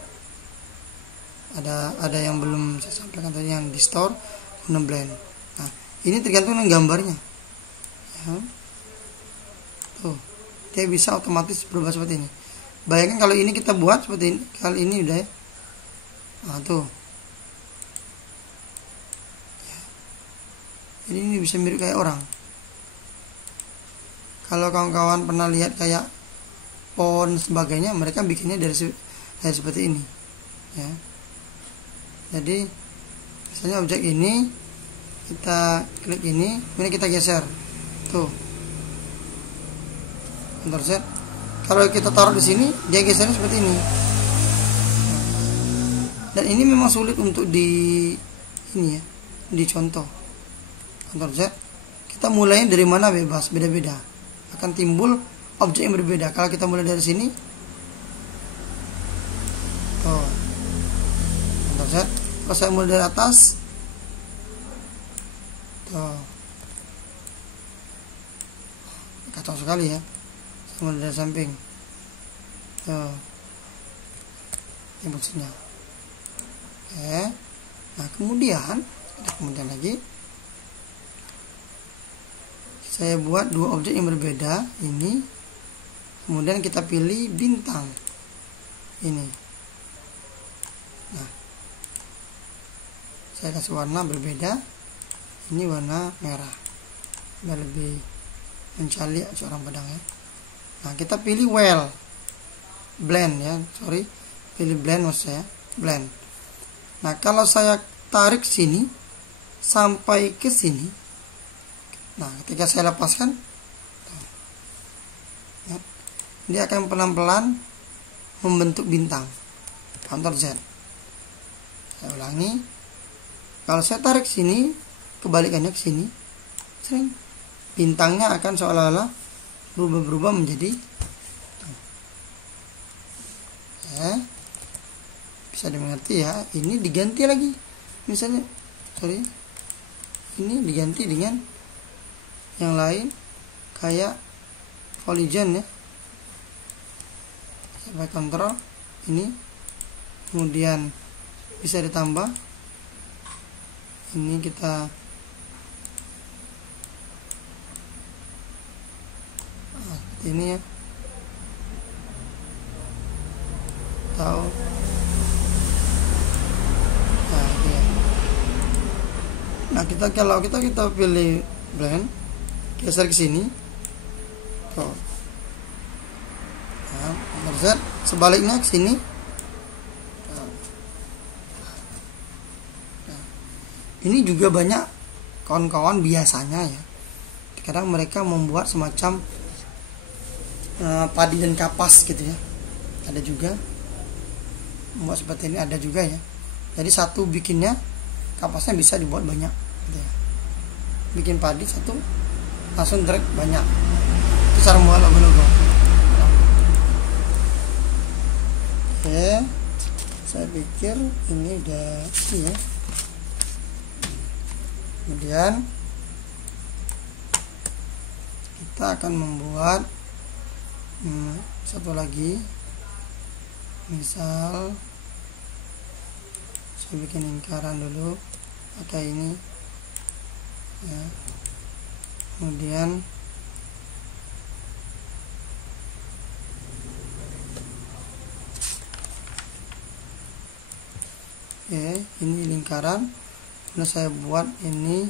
ya, ada yang belum saya sampaikan tadi, yang di store guna blend. Nah ini tergantung dengan gambarnya ya. Tuh dia bisa otomatis berubah seperti ini. Bayangkan kalau ini kita buat seperti ini, kali ini udah ya. Nah tuh ya. Jadi ini bisa mirip kayak orang. Kalau kawan-kawan pernah lihat kayak pohon sebagainya, mereka bikinnya dari seperti ini ya. Jadi misalnya objek ini kita klik ini, kemudian kita geser tuh, Ctrl Z. Kalau kita taruh di sini, dia gesernya seperti ini. Dan ini memang sulit untuk di ini ya, dicontoh. Ctrl Z. Kita mulai dari mana bebas, beda-beda. Akan timbul objek yang berbeda. Kalau kita mulai dari sini, tuh, Ctrl Z. Kalau saya mulai dari atas, tuh, kacau sekali ya. Saya mulai dari samping, tuh, ini fungsinya. Oke. Nah kemudian lagi saya buat dua objek yang berbeda ini, kemudian kita pilih bintang ini. Nah saya kasih warna berbeda, ini warna merah biar lebih mencali seorang pedang ya. Nah kita pilih blend ya, pilih blend maksud saya, blend. Nah kalau saya tarik sini sampai ke sini, nah ketika saya lepaskan ya, dia akan pelan-pelan membentuk bintang. Ctrl Z. Saya ulangi. Kalau saya tarik sini, kebalikannya ke sini, bintangnya akan seolah-olah berubah menjadi ya, bisa dimengerti ya. Ini diganti lagi, misalnya ini diganti dengan yang lain kayak polygon ya, sampai kontrol ini, kemudian bisa ditambah ini, kita ini ya, tahu nah ini ya. Nah kalau kita pilih blend, geser ke sini tuh, nah, sebaliknya ke sini. Ini juga banyak kawan-kawan biasanya ya, kadang mereka membuat semacam padi dan kapas gitu ya, ada juga membuat seperti ini, ada juga ya. Jadi satu bikinnya kapasnya bisa dibuat banyak gitu ya. Bikin padi satu langsung drag banyak, itu cara membuat logo-logo. Oke, saya pikir ini udah ini ya. Kemudian kita akan membuat satu lagi, misal saya bikin lingkaran dulu pakai ini ya. Kemudian ini lingkaran, kemudian saya buat ini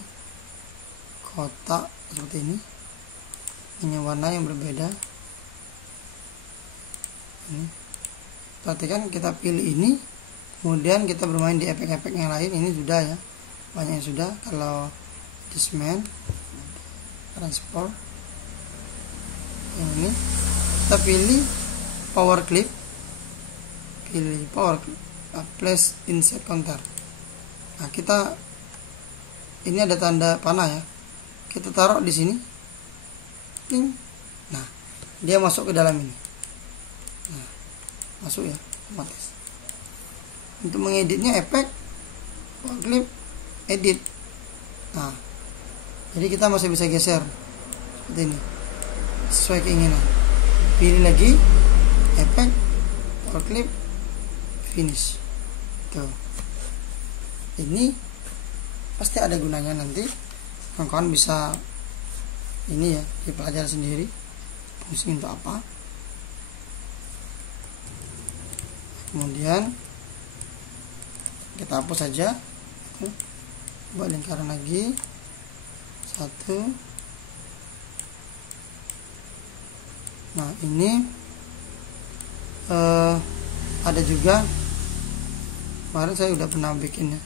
kotak seperti ini dengan warna yang berbeda. Ini perhatikan, kita pilih ini, kemudian kita bermain di efek-efek yang lain. Ini sudah ya, banyak yang sudah. Kalau adjustment, transport, yang ini kita pilih power clip, place inside counter. Nah kita ini ada tanda panah ya, kita taruh di sini. Nah dia masuk ke dalam ini. Nah, masuk ya otomatis. Untuk mengeditnya efek power clip edit. Nah jadi kita masih bisa geser seperti ini sesuai keinginan. Pilih lagi efek power clip finish. Tuh, ini pasti ada gunanya, nanti kawan-kawan bisa ini ya dipelajari sendiri fungsi untuk apa. Kemudian kita hapus saja, buat lingkaran lagi satu. Nah ini ada juga, kemarin saya udah pernah bikin ya,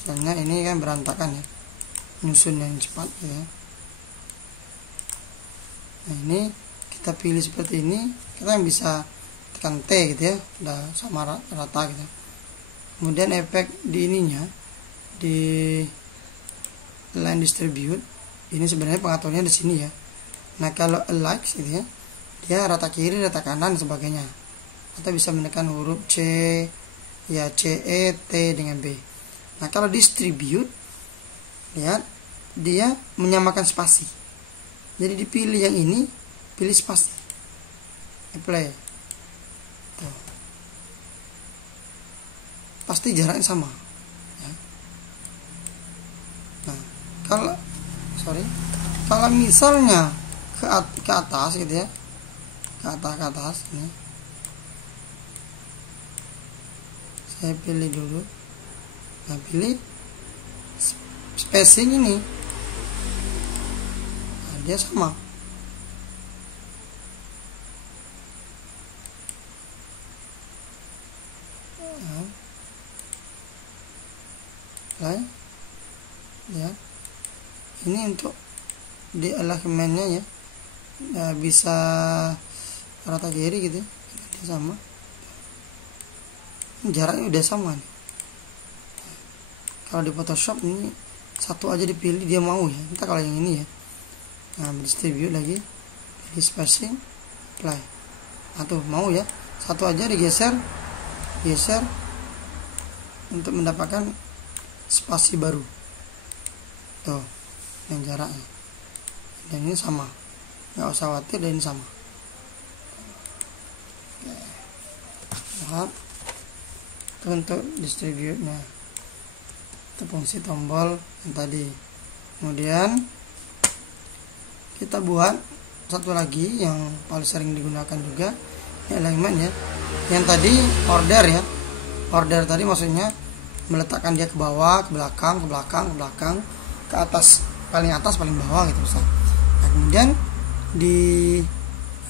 misalnya ini kan berantakan ya, nyusun yang cepat ya. Nah ini kita pilih seperti ini, kita yang bisa tekan T gitu ya, udah sama rata gitu. Kemudian efek di ininya, di line distribute, ini sebenarnya pengaturnya di sini ya. Nah kalau align gitu ya, dia rata kiri, rata kanan dan sebagainya. Atau bisa menekan huruf C ya, C, E, T dengan B. Nah kalau distribute, lihat dia menyamakan spasi. Jadi dipilih yang ini, pilih spasi, apply. Tuh. Pasti jaraknya sama ya. Nah kalau misalnya ke atas gitu ya, ke atas ini, saya pilih dulu. Nah pilih spacing ini, nah, dia sama. Nah, ya ini untuk di alignmentnya ya, nah, bisa rata kiri gitu, dia sama, jaraknya udah sama nih. Kalau di Photoshop ini satu aja dipilih dia mau ya, entah kalau yang ini ya, Nah, distribute lagi, pilih spacing, apply. Atau mau ya, satu aja digeser, geser untuk mendapatkan spasi baru. Tuh, yang jaraknya. Dan ini sama, nggak usah khawatir, dan ini sama. Lihat, itu untuk distribute-nya. Itu fungsi tombol yang tadi. Kemudian kita buat satu lagi yang paling sering digunakan juga, ini elemen ya. Yang tadi order ya. Order tadi maksudnya meletakkan dia ke bawah, ke belakang, ke belakang, ke belakang, ke atas, paling bawah gitu Ustaz. Nah, kemudian di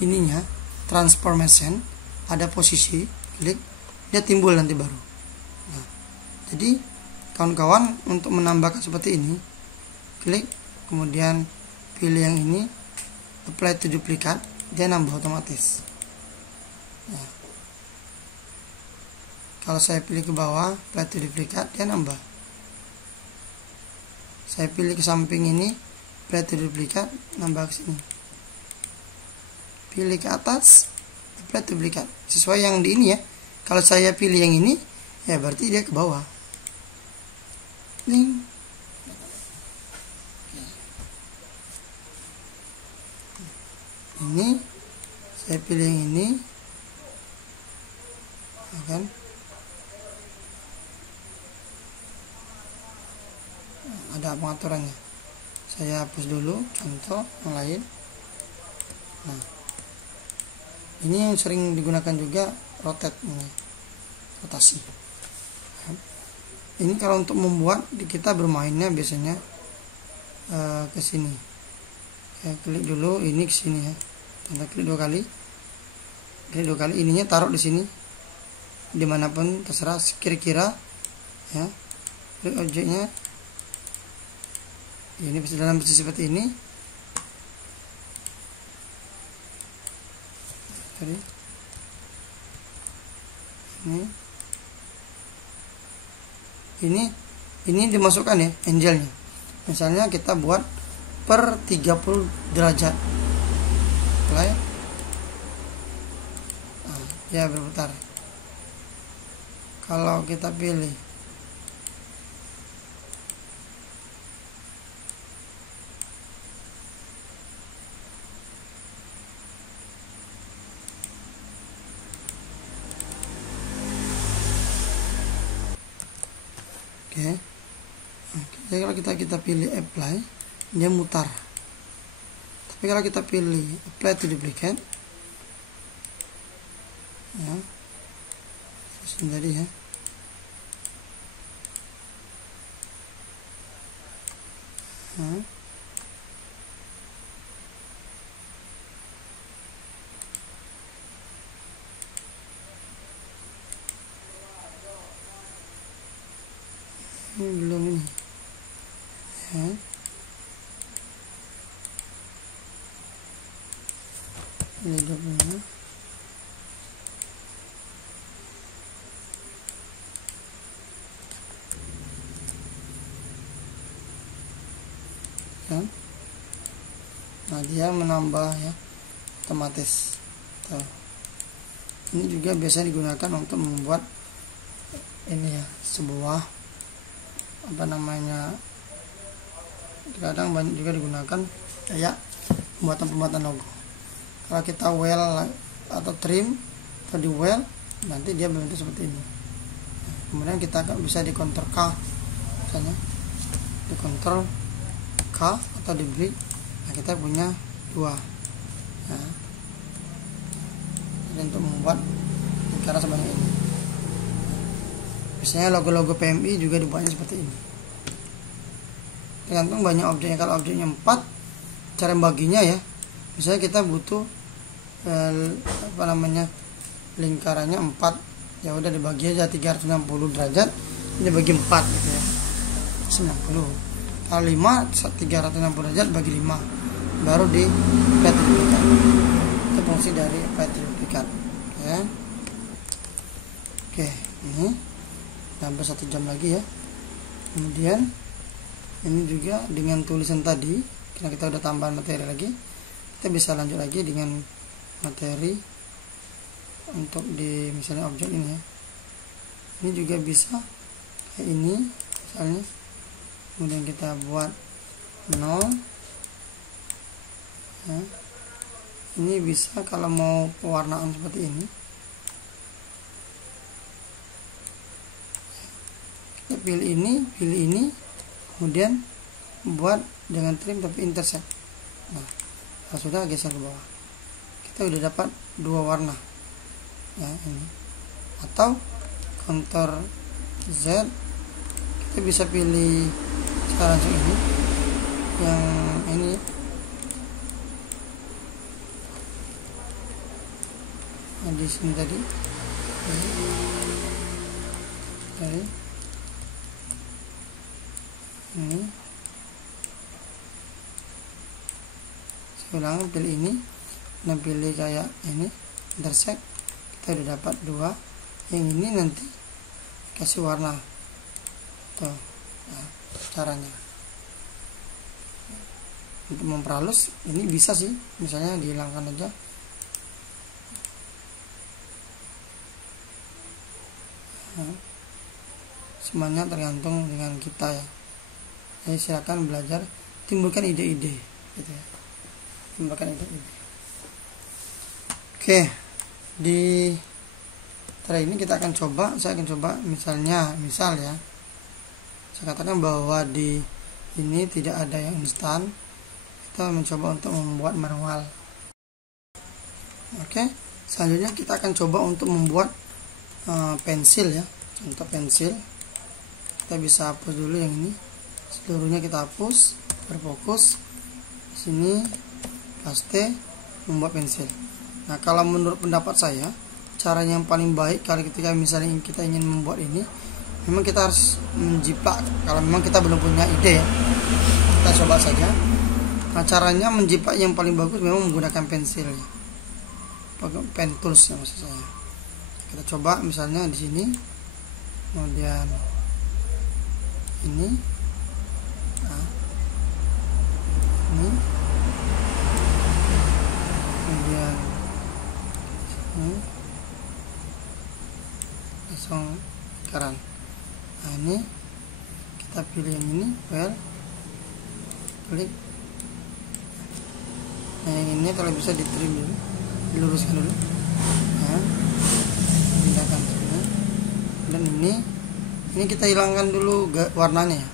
ininya transformation ada posisi, klik, dia timbul nanti baru. Nah, jadi kawan-kawan untuk menambahkan seperti ini, klik, kemudian pilih yang ini, apply to duplicate, dia nambah otomatis. Nah, kalau saya pilih ke bawah, apply to duplicate, dia nambah. Saya pilih ke samping ini, apply to duplicate, nambah ke sini. Pilih ke atas, apply to duplicate, sesuai yang di ini ya. Kalau saya pilih yang ini, ya berarti dia ke bawah. Link. Ini saya pilih yang ini, kan? Ada pengaturannya. Saya hapus dulu contoh yang lain. Nah, ini yang sering digunakan juga, rotate ini, rotasi. Ini kalau untuk membuat, kita bermainnya biasanya ke sini. Ya, klik dulu ini ke sini ya. Kita klik dua kali. Klik dua kali, ininya taruh di sini. Dimanapun terserah, kira-kira ya. Klik objeknya. Ini dalam posisi seperti ini. Tadi. Ini dimasukkan ya angelnya. Misalnya kita buat per 30 derajat. Mulai. Nah, ya berputar. Kalau kita pilih Oke. Jadi kalau kita pilih apply, dia mutar. Tapi kalau kita pilih apply to duplicate, ya, terus tadi ya, ini belum ini ya. Ini dulu kan. Nah, dia menambah ya otomatis. Tuh. Ini juga biasa digunakan untuk membuat ini ya, sebuah apa namanya, kadang banyak juga digunakan kayak pembuatan logo. Kalau kita well atau trim atau di well, nanti dia berbentuk seperti ini. Kemudian kita bisa di Ctrl K, misalnya di Ctrl K atau di break. Nah, kita punya dua. Nah, jadi untuk membuat lingkaran sebanyak ini. Biasanya logo-logo PMI juga dibuatnya seperti ini. Tergantung banyak objeknya. Kalau objeknya 4, cara membaginya ya, misalnya kita butuh apa namanya, lingkarannya 4, ya udah dibagi aja 360 derajat, ini bagi 4 gitu ya, 90. Kalau 5, 360 derajat bagi 5, baru di apply to duplicate. Itu fungsi dari apply to duplicate ya. Oke, ini nambah 1 jam lagi ya. Kemudian ini juga dengan tulisan tadi, karena kita udah tambahan materi lagi. Kita bisa lanjut lagi dengan materi untuk di misalnya objek ini ya. Ini juga bisa kayak ini misalnya, kemudian kita buat 0 ya. Ini bisa kalau mau pewarnaan seperti ini, kita pilih ini, kemudian buat dengan trim tapi intersect. Nah, kalau sudah geser ke bawah, kita udah dapat dua warna ya ini. Atau Ctrl Z, kita bisa pilih sekarang ini yang ini di sini tadi ini. Ulang, pilih ini dan pilih kayak ini intersect, kita udah dapat dua. Yang ini nanti kasih warna tuh. Nah, caranya untuk memperhalus ini bisa sih, misalnya dihilangkan aja. Nah, semuanya tergantung dengan kita ya. Jadi silakan belajar, timbulkan ide-ide gitu ya. Oke, di terakhir ini saya akan coba misal ya, saya katakan bahwa di ini tidak ada yang instan, kita mencoba untuk membuat manual. Oke, selanjutnya kita akan coba untuk membuat pensil ya. Contoh pensil, kita bisa hapus dulu yang ini, seluruhnya kita hapus, berfokus sini, paste, membuat pensil. Nah, kalau menurut pendapat saya, cara yang paling baik kalau ketika misalnya kita ingin membuat ini, memang kita harus menjiplak. Kalau memang kita belum punya ide ya, kita coba saja. Nah, caranya menjiplak yang paling bagus memang menggunakan pensil ya, pen tools ya maksud saya. Kita coba misalnya di sini, kemudian ini, nah, ini, kemudian ini langsung sekarang. Nah, ini kita pilih yang ini, klik. Nah, yang ini kalau bisa di trim dulu, diluruskan dulu ya, pindahkan sini. Dan ini kita hilangkan dulu warnanya ya.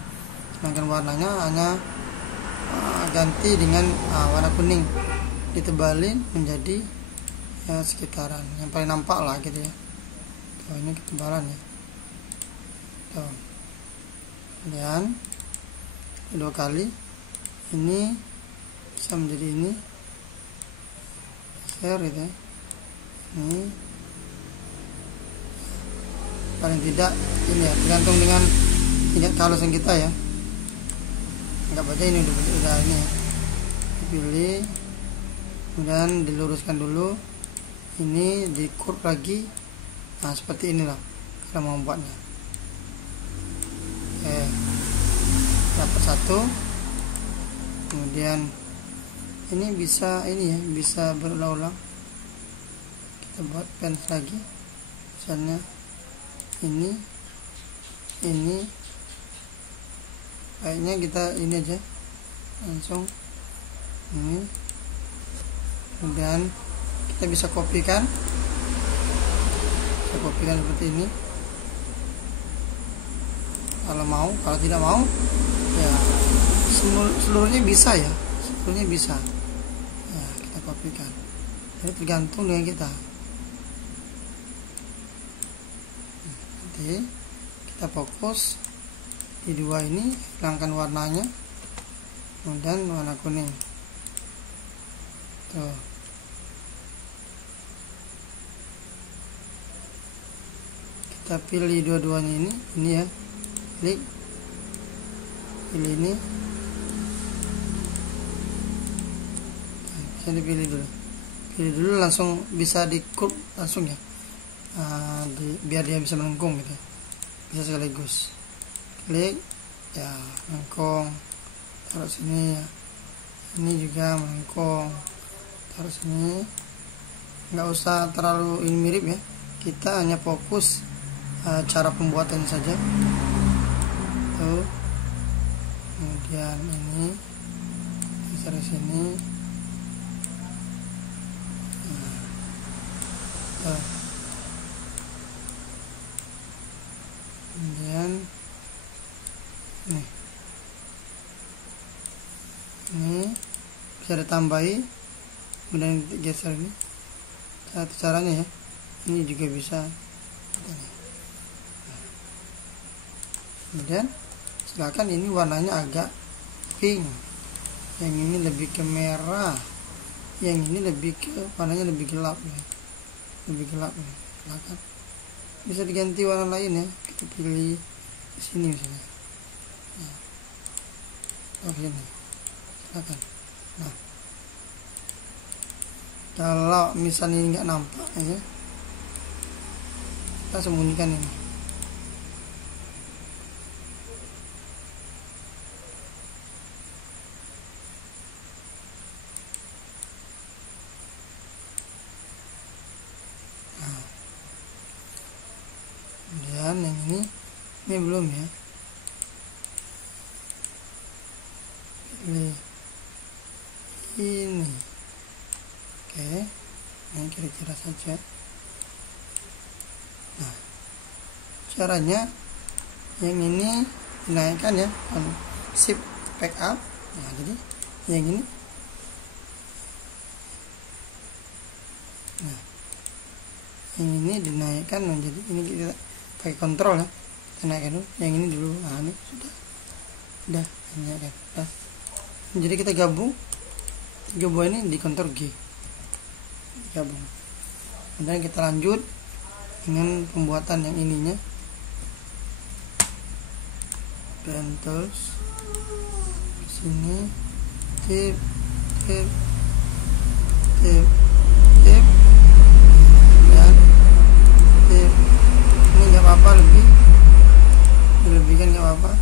Hilangkan warnanya, hanya ganti dengan warna kuning, ditebalin menjadi ya sekitaran yang paling nampak lah gitu ya. Tuh, ini ketebalan ya. Tuh. Kemudian dua kali ini bisa menjadi ini share gitu ya. Ini paling tidak ini ya, tergantung dengan tingkat kehalusan kita ya. Anggap aja ini udah ini ya. Dipilih, kemudian diluruskan dulu, ini di curve lagi. Nah, seperti inilah kita mau membuatnya. Oke, dapat satu, kemudian ini bisa ini ya, bisa berulang-ulang. Kita buat pens lagi, misalnya ini kayaknya kita ini aja langsung ini, kemudian kita bisa kopikan seperti ini kalau mau. Kalau tidak mau ya seluruhnya bisa ya, seluruhnya bisa ya, kita kopikan. Jadi tergantung dengan kita. Nanti kita fokus di dua ini, hilangkan warnanya, kemudian warna kuning. Tuh. Kita pilih dua-duanya ini ya, klik, pilih ini, bisa dipilih dulu, langsung bisa di curve langsung ya, biar dia bisa melengkung gitu, bisa sekaligus klik ya, melengkung, taruh sini ya, Ini juga melengkung. Taruh sini. Nggak usah terlalu ini mirip ya, kita hanya fokus cara pembuatan saja tuh. Kemudian ini dari sini kemudian ini bisa ditambahi, kemudian geser ini satu caranya ya. Ini juga bisa. Kemudian silakan, ini warnanya agak pink, yang ini lebih ke merah, yang ini lebih ke warnanya lebih gelap ya, lebih gelap ya. Silakan bisa diganti warna lain ya, kita pilih di sini misalnya. Oke nih, silakan. Nah, kalau misalnya ini nggak nampak ya, kita sembunyikan ini. Kemudian yang ini belum ya. Ini oke, ini kira-kira saja. Nah, caranya yang ini dinaikkan ya, shift back up. Nah, jadi yang ini, nah yang ini dinaikkan menjadi ini, kita pakai kontrol ya, kita naikkan dulu yang ini dulu. Nah, ini sudah dinaikkan, udah. Jadi kita gabung 3 buah ini di kontrol G, gabung. Kemudian kita lanjut dengan pembuatan yang ininya, dan terus di sini tip tip tip tip dan tip. Ini nggak apa-apa, dilebihkan nggak apa-apa.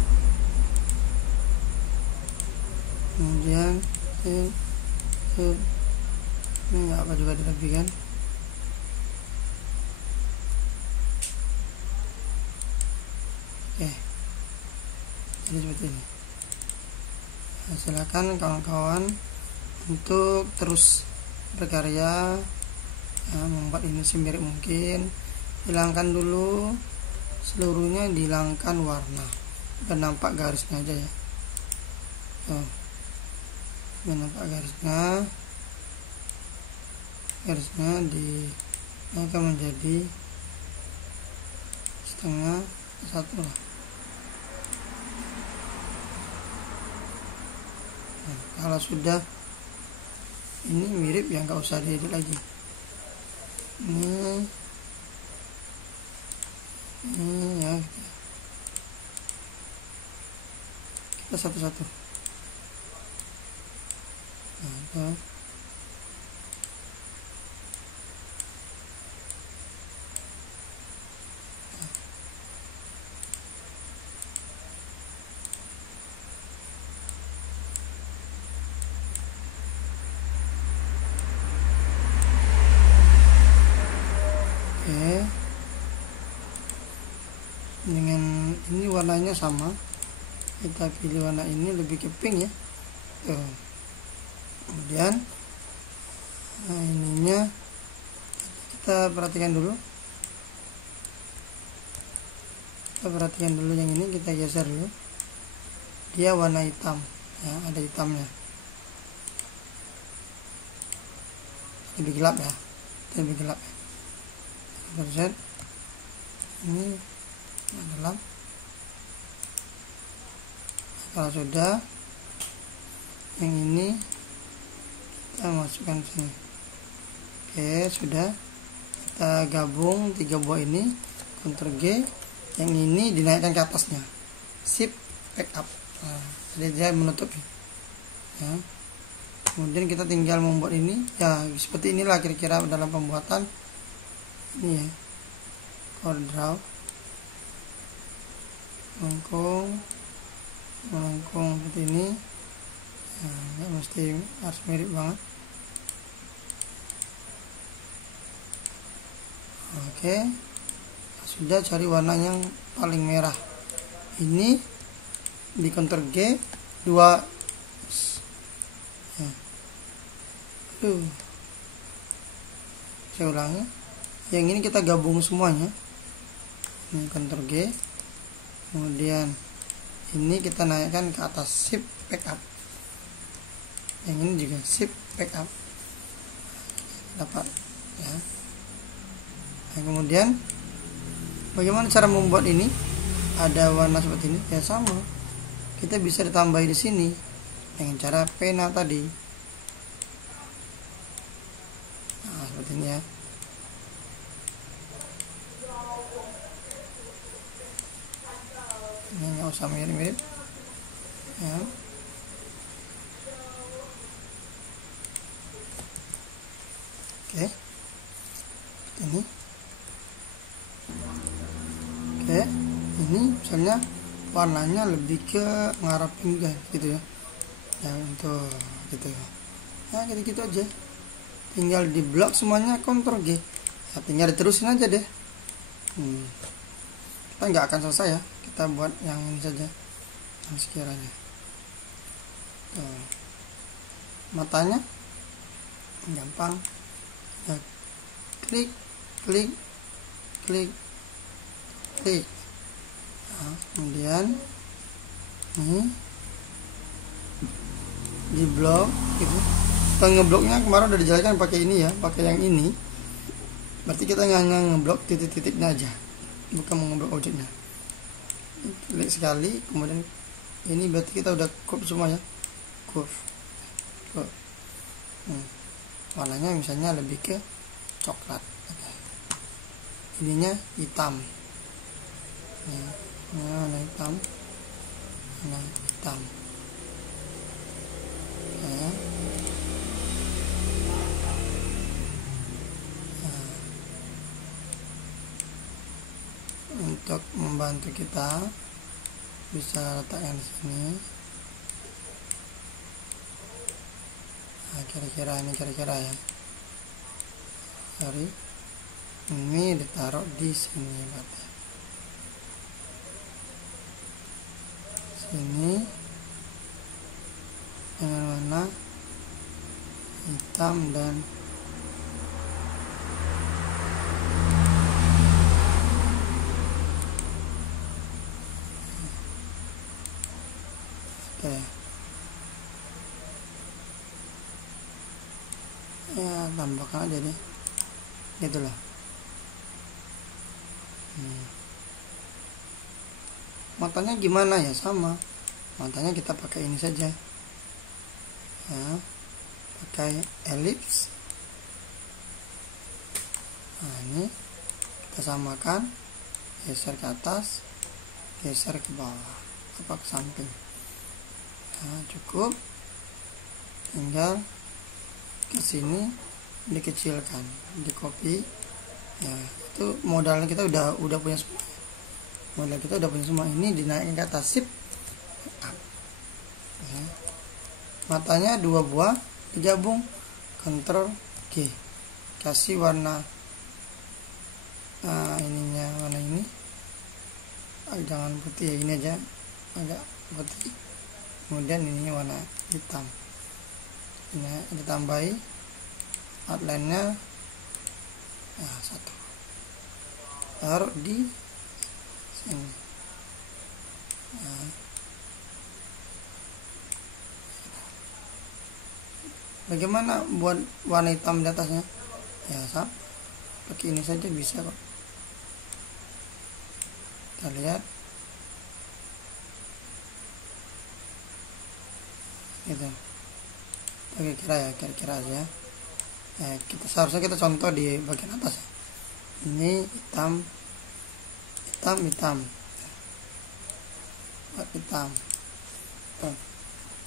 Kemudian tip tip, ini nggak apa juga dilebihkan. Oke, jadi seperti ini. Nah, silakan kawan-kawan untuk terus berkarya ya, membuat ini semirip mungkin. Hilangkan dulu seluruhnya, dihilangkan warna, dan nampak garisnya aja ya. Dan nampak garisnya dinaikkan menjadi setengah satu lah. Nah, kalau sudah ini mirip ya, nggak usah diedit lagi. Ini ya, kita satu-satu. Nah, itu. Oke, dengan ini warnanya sama, kita pilih warna ini lebih ke pink ya. Tuh. Kemudian nah, ininya kita perhatikan dulu, yang ini kita geser dulu, dia warna hitam ya, ada hitamnya, lebih gelap ya, lebih gelap ya. Persen ini dalam. Kalau sudah, yang ini kita masukkan sini. Oke, sudah, kita gabung 3 buah ini, Ctrl G, yang ini dinaikkan ke atasnya, shift back up. Nah, jadi dia menutup ya. Kemudian kita tinggal membuat ini ya, seperti inilah kira-kira dalam pembuatan ini ya. Core draw, melengkung seperti ini Nah, nggak mesti harus mirip banget. Oke, sudah cari warna yang paling merah. Ini di Ctrl G 2. Ya. Saya ulangi. Yang ini kita gabung semuanya. Ini Ctrl G. Kemudian ini kita naikkan ke atas, Shift Backup. Yang ini juga Shift Backup. Dapat ya. Nah, kemudian bagaimana cara membuat ini? Ada warna seperti ini, ya sama. Kita bisa ditambahi di sini dengan cara pena tadi. Nah, seperti ini ya. Ini nggak usah mirip-mirip. Ya. Oke. Ini. Oke. Ini misalnya warnanya lebih ke ngarah pinggang gitu ya. Ya untuk gitu ya. Ya gitu-gitu aja. Tinggal di blok semuanya, Ctrl G. Ya, tinggal diterusin aja deh. Kita nggak akan selesai ya. Kita buat yang ini saja, yang sekiranya. Tuh. Matanya gampang. Ya, klik, klik, klik, klik. Nah, kemudian ini di blok gitu. Kita ngebloknya kemarin udah dijelaskan pakai ini ya, pakai yang ini. Berarti kita hanya ngeblok titik-titiknya aja, bukan mengeblok objeknya. Klik sekali, kemudian ini berarti kita udah curve semua ya, curve. Warnanya misalnya lebih ke coklat. Ininya hitam. Warna hitam, warna hitam. Ya. Untuk membantu kita bisa letakkan di sini. Nah, kira-kira ini kira-kira ya. Sorry. Ini ditaruh di sini berarti. Sini dengan warna hitam dan ya tambahkan aja deh gitulah. Matanya gimana ya, sama matanya kita pakai ini saja ya, pakai elips. Nah, ini kita samakan, geser ke atas, geser ke bawah, apa ke samping. Nah, cukup, tinggal ke sini dikecilkan, di copy ya. Itu modalnya kita udah punya semua, modal kita udah punya semua. Ini dinaikkan ke atas, Shift ya. Matanya 2 buah digabung, Ctrl G, kasih warna ininya, warna ini jangan putih ya, ini aja agak putih. Kemudian ini warna hitam. Ini ditambahi outline-nya ya, 1, taruh di sini. Nah, bagaimana buat warna hitam di atasnya? Ya sama, pakai ini saja bisa kok. Kita lihat gitu. Kira-kira aja. Kita seharusnya kita contoh di bagian atas. Ini hitam.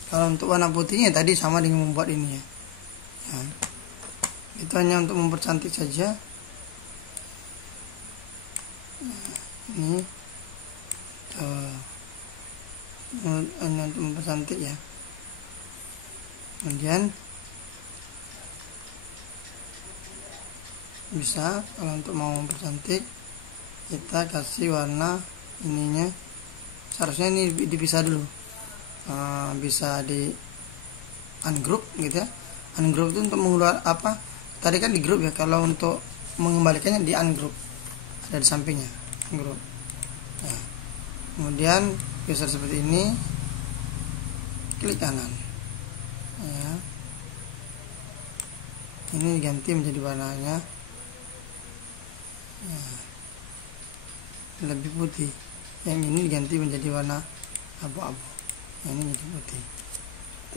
Kalau untuk warna putihnya tadi sama dengan membuat ini ya. Itu hanya untuk mempercantik saja. Ini hanya untuk mempercantik ya. Kemudian bisa kalau untuk mau bercantik kita kasih warna ininya, seharusnya ini dipisah dulu. Bisa di ungroup gitu ya. Ungroup itu untuk mengeluar apa, tadi kan di grup ya, kalau untuk mengembalikannya di ungroup, ada di sampingnya ungroup. Nah, kemudian geser seperti ini, klik kanan ya, ini ganti menjadi warnanya ya, lebih putih. Yang ini diganti menjadi warna abu-abu, yang ini menjadi putih.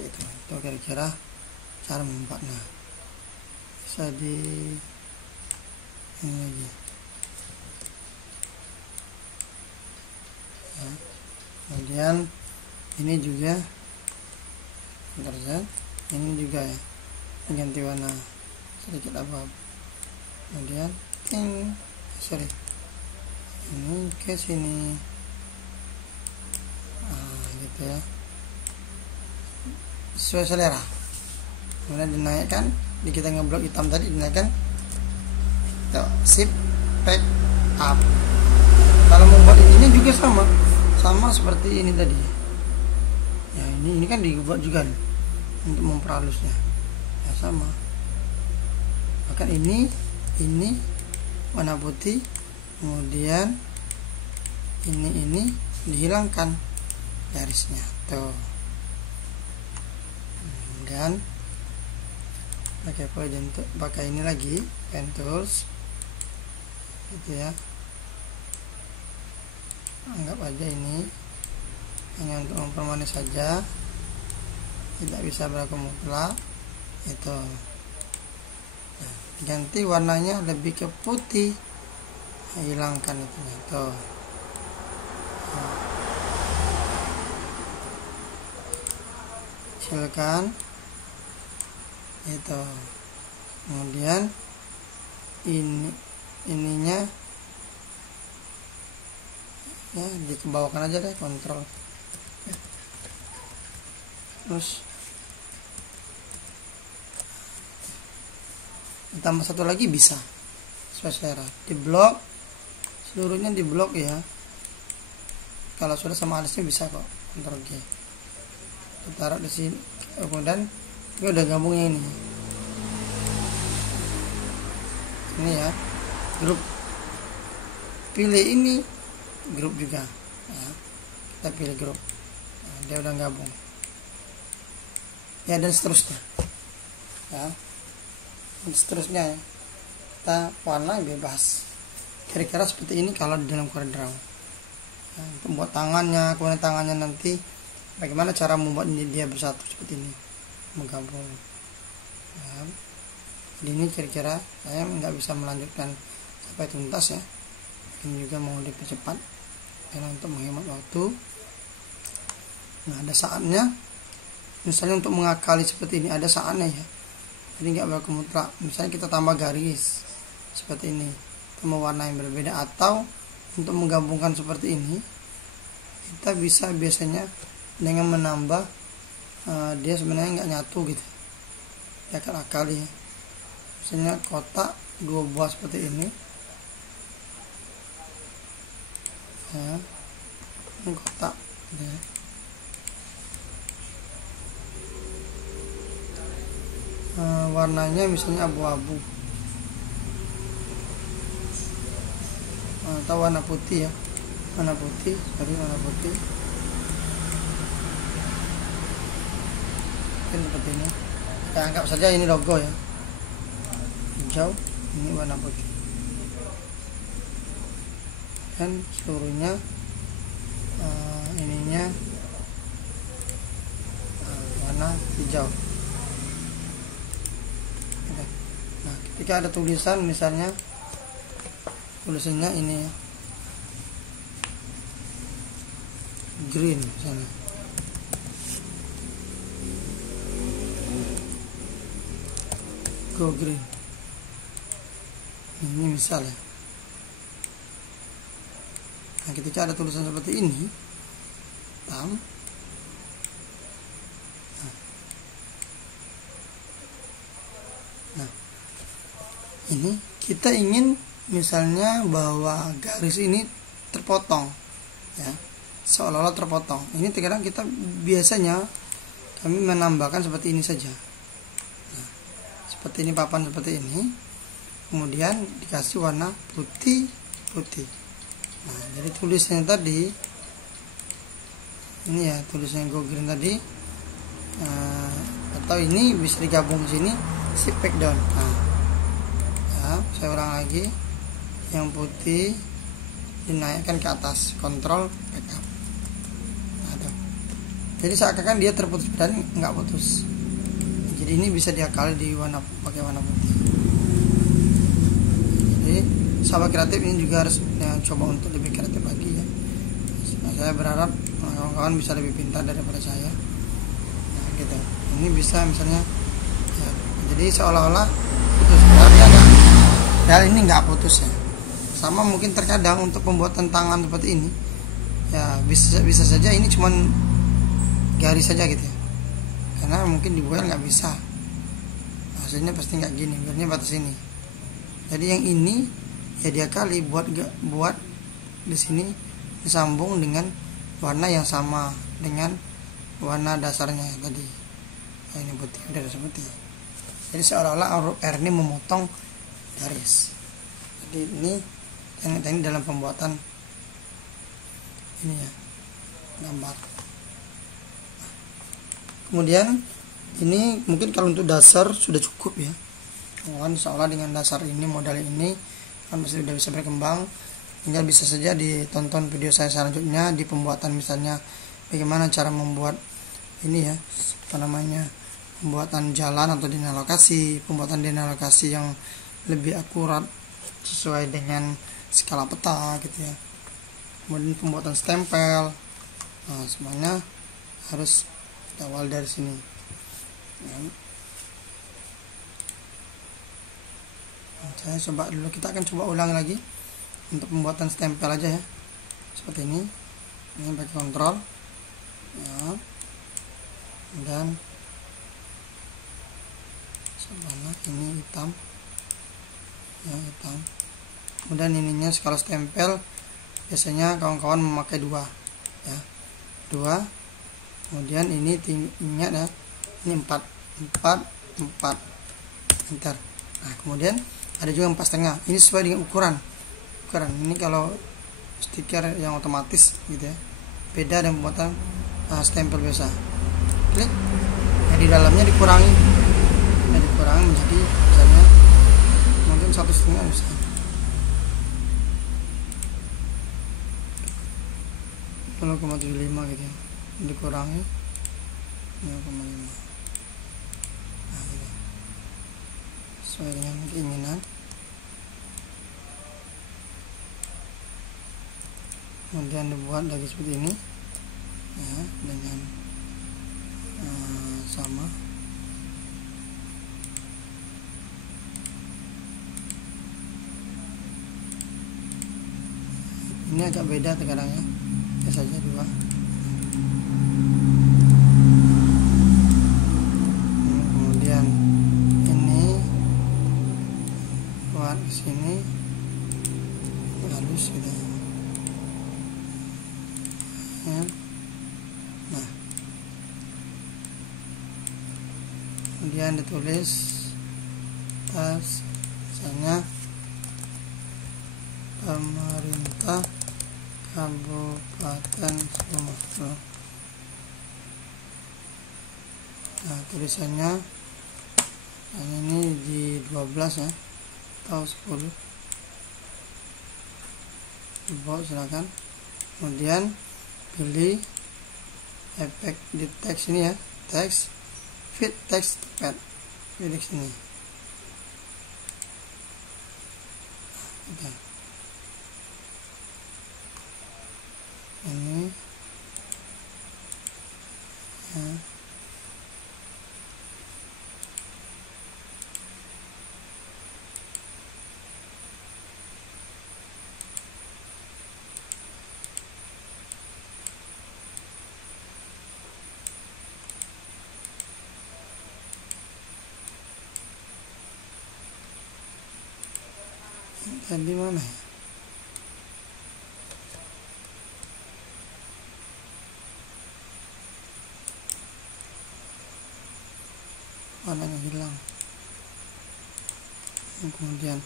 Itu kira-kira cara membuatnya. Bisa di ini lagi ya. Kemudian ini juga ini juga ya, ganti warna sedikit abu-abu. Kemudian ini ke sini gitu ya, sesuai selera. Kemudian dinaikkan, di kita ngeblok hitam tadi dinaikkan, shift pack up. Kalau membuat ini juga sama seperti ini tadi ya, ini kan dibuat juga nih, untuk memperhalusnya ya, sama. Bahkan ini warna putih, kemudian ini dihilangkan garisnya tuh. Dan pakai ini lagi, pen tools gitu ya. Anggap aja ini hanya untuk mempermanis saja, tidak bisa berlaku mutlak itu. Nah, ganti warnanya lebih ke putih, hilangkan itu tuh. Silakan itu. Kemudian ininya ya dikebawakan aja deh, kontrol ya. Terus ditambah satu lagi bisa sesuai selera, di blok seluruhnya, di blok ya. Kalau sudah sama alisnya bisa kok, kontrol G, kita taruh di sini. Kemudian ini udah gabungnya ini ya, grup, pilih ini grup juga ya. Kita pilih grup, nah, dia udah gabung ya, dan seterusnya ya, dan seterusnya ya. Kita warna bebas kira-kira seperti ini kalau di dalam CorelDRAW ya. Untuk membuat tangannya, kemudian tangannya nanti bagaimana cara membuat dia bersatu seperti ini, menggabung ya. Jadi ini kira-kira saya nggak bisa melanjutkan sampai tuntas ya, ini juga mau dipercepat karena untuk menghemat waktu. Nah, ada saatnya, misalnya untuk mengakali seperti ini ada saatnya ya, jadi nggak berlaku mutlak. Misalnya kita tambah garis seperti ini, tambah warna yang berbeda, atau untuk menggabungkan seperti ini kita bisa biasanya dengan menambah dia sebenarnya nggak nyatu gitu ya, kan akali ya. Misalnya kotak 2 buah seperti ini ya, ini kotak ya. Warnanya misalnya abu-abu atau warna putih ya, warna putih mungkin seperti ini. Kita anggap saja ini logo ya, hijau, ini warna putih, dan seluruhnya ininya warna hijau. Nah, ketika ada tulisan, misalnya tulisannya ini ya, green misalnya, go green, ini misal ya. Nah, ketika ada tulisan seperti ini hitam, nah, ini kita ingin misalnya bahwa garis ini terpotong ya, seolah-olah terpotong. Ini terkadang kita biasanya kami menambahkan seperti ini saja. Nah, seperti ini, papan seperti ini, kemudian dikasih warna putih. Nah, jadi tulisnya tadi ini ya, tulisnya go green tadi, atau ini bisa digabung di sini si back down. Nah, ya, saya ulang lagi, yang putih dinaikkan ke atas, kontrol backup. Nah, tuh. Jadi seakan-akan dia terputus dan nggak putus. Jadi ini bisa diakali di warna pakai warna putih. Jadi sahabat kreatif ini juga harus ya, coba untuk lebih kreatif lagi ya. Nah, saya berharap kawan-kawan bisa lebih pintar daripada saya. Nah, gitu. Ini bisa misalnya ya, jadi seolah-olah putus, padahal ini nggak putus ya. Sama mungkin terkadang untuk pembuatan tangan seperti ini ya, bisa saja ini cuman garis saja gitu ya, karena mungkin dibuat nggak bisa, hasilnya pasti nggak gini, biasanya batas ini. Jadi yang ini ya diakali buat di sini disambung dengan warna yang sama dengan warna dasarnya tadi. Nah, ini putih, udah seperti. Jadi seolah-olah huruf R ini memotong garis. Jadi ini dalam pembuatan ini ya, gambar. Kemudian ini mungkin kalau untuk dasar sudah cukup ya. Kan seolah dengan dasar ini, modal ini kan pasti sudah bisa berkembang. Tinggal bisa saja ditonton video saya selanjutnya di pembuatan, misalnya bagaimana cara membuat ini ya, apa namanya, pembuatan jalan atau dinding lokasi, pembuatan dinding lokasi yang lebih akurat sesuai dengan skala peta gitu ya. Kemudian pembuatan stempel. Nah, semuanya harus awal dari sini ya. Nah, saya coba dulu, kita akan coba ulang lagi untuk pembuatan stempel aja ya, seperti ini pakai kontrol ya, dan sebelah ini hitam ya, hitam. Kemudian ininya kalau stempel biasanya kawan-kawan memakai dua ya, dua. Kemudian ini tingginya ya, ini 4 enter. Nah, kemudian ada juga 4,5, ini sesuai dengan ukuran. Ini kalau stiker yang otomatis gitu ya, beda dengan pembuatan stempel biasa. Klik, nah, di dalamnya dikurangi menjadi misalnya mungkin 1,5 bisa. Kalau 0,75 gitu ya, dikurangi 0,5. Nah, gitu. Sesuai dengan keinginan. Kemudian dibuat lagi seperti ini ya, dengan sama. Ini agak beda terkadang ya, biasanya dua. Kemudian ini buat di sini halus gitu ya. Nah, kemudian ditulis tas, misalnya pemerintah Kabupaten Sumatera. Nah, tulisannya ini di 12 ya, atau 10 dibawa, silakan. Kemudian pilih efek di teks ini ya, teks fit text pad, pilih sini. Nah, ini ya. Tadi mana ya? Warnanya hilang. Kemudian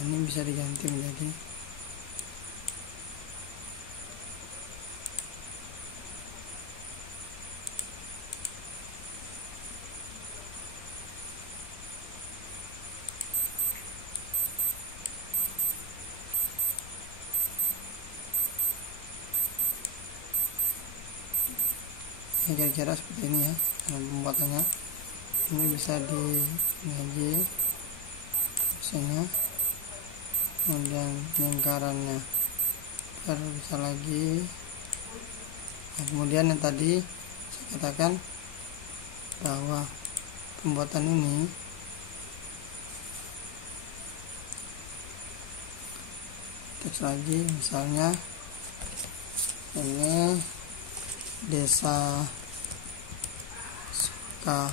ini bisa diganti menjadi kira-kira seperti ini ya dalam pembuatannya. Ini bisa di lagi biasanya, kemudian lingkarannya bisa lagi. Nah, kemudian yang tadi saya katakan bahwa pembuatan ini teks lagi, misalnya ini desa suka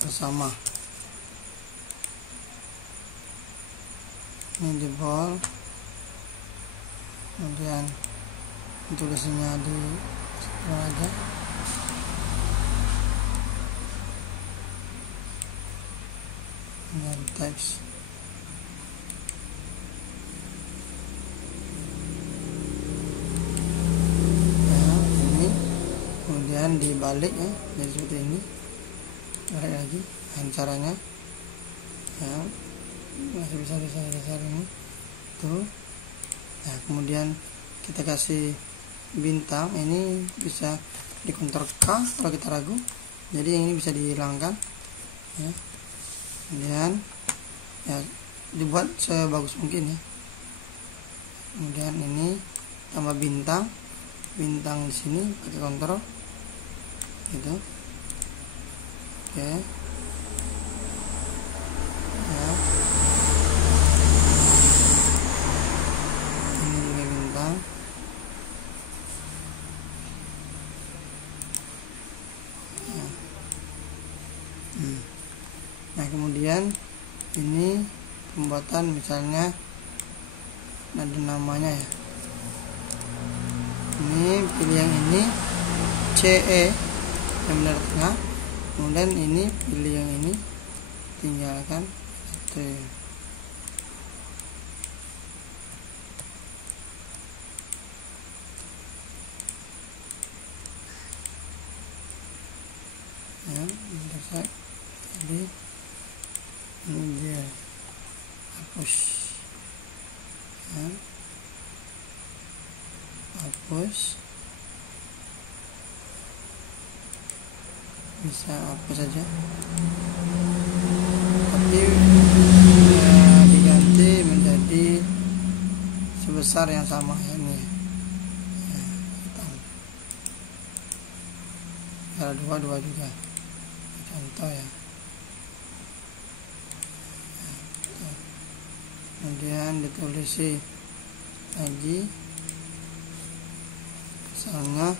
bersama, ini di bold, kemudian tulisannya di scroll aja, dan teks kemudian dibalik ya, jadi seperti ini, balik lagi. Dan caranya ya masih bisa besar ini tuh. Nah, kemudian kita kasih bintang, ini bisa di Ctrl K kalau kita ragu, jadi yang ini bisa dihilangkan ya. Kemudian ya dibuat sebagus mungkin ya. Kemudian ini tambah bintang di sini pakai kontrol gitu. Oke ya, ini juga bintang ya. Nah, kemudian ini pembuatan misalnya ada namanya ya, ini pilih yang ini CE yang benar tengah, kemudian ini pilih yang ini, tinggalkan T. Ya, selesai. Jadi ini dia hapus ya, hapus, bisa hapus saja, tapi ya, diganti menjadi sebesar yang sama ya, ini ya, hitam. Ada dua juga contoh ya. Kemudian ditulis lagi misalnya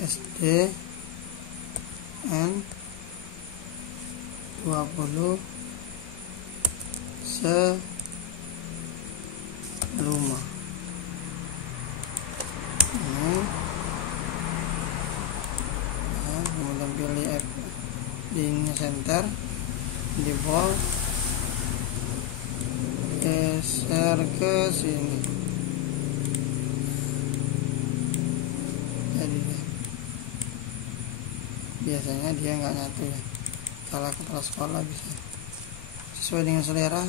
SD N 20 serumah. Ini ya, kemudian pilih F di center, di bold, geser ke sini. Jadi biasanya dia nggak nyatu ya, kalau kepala sekolah bisa sesuai dengan selera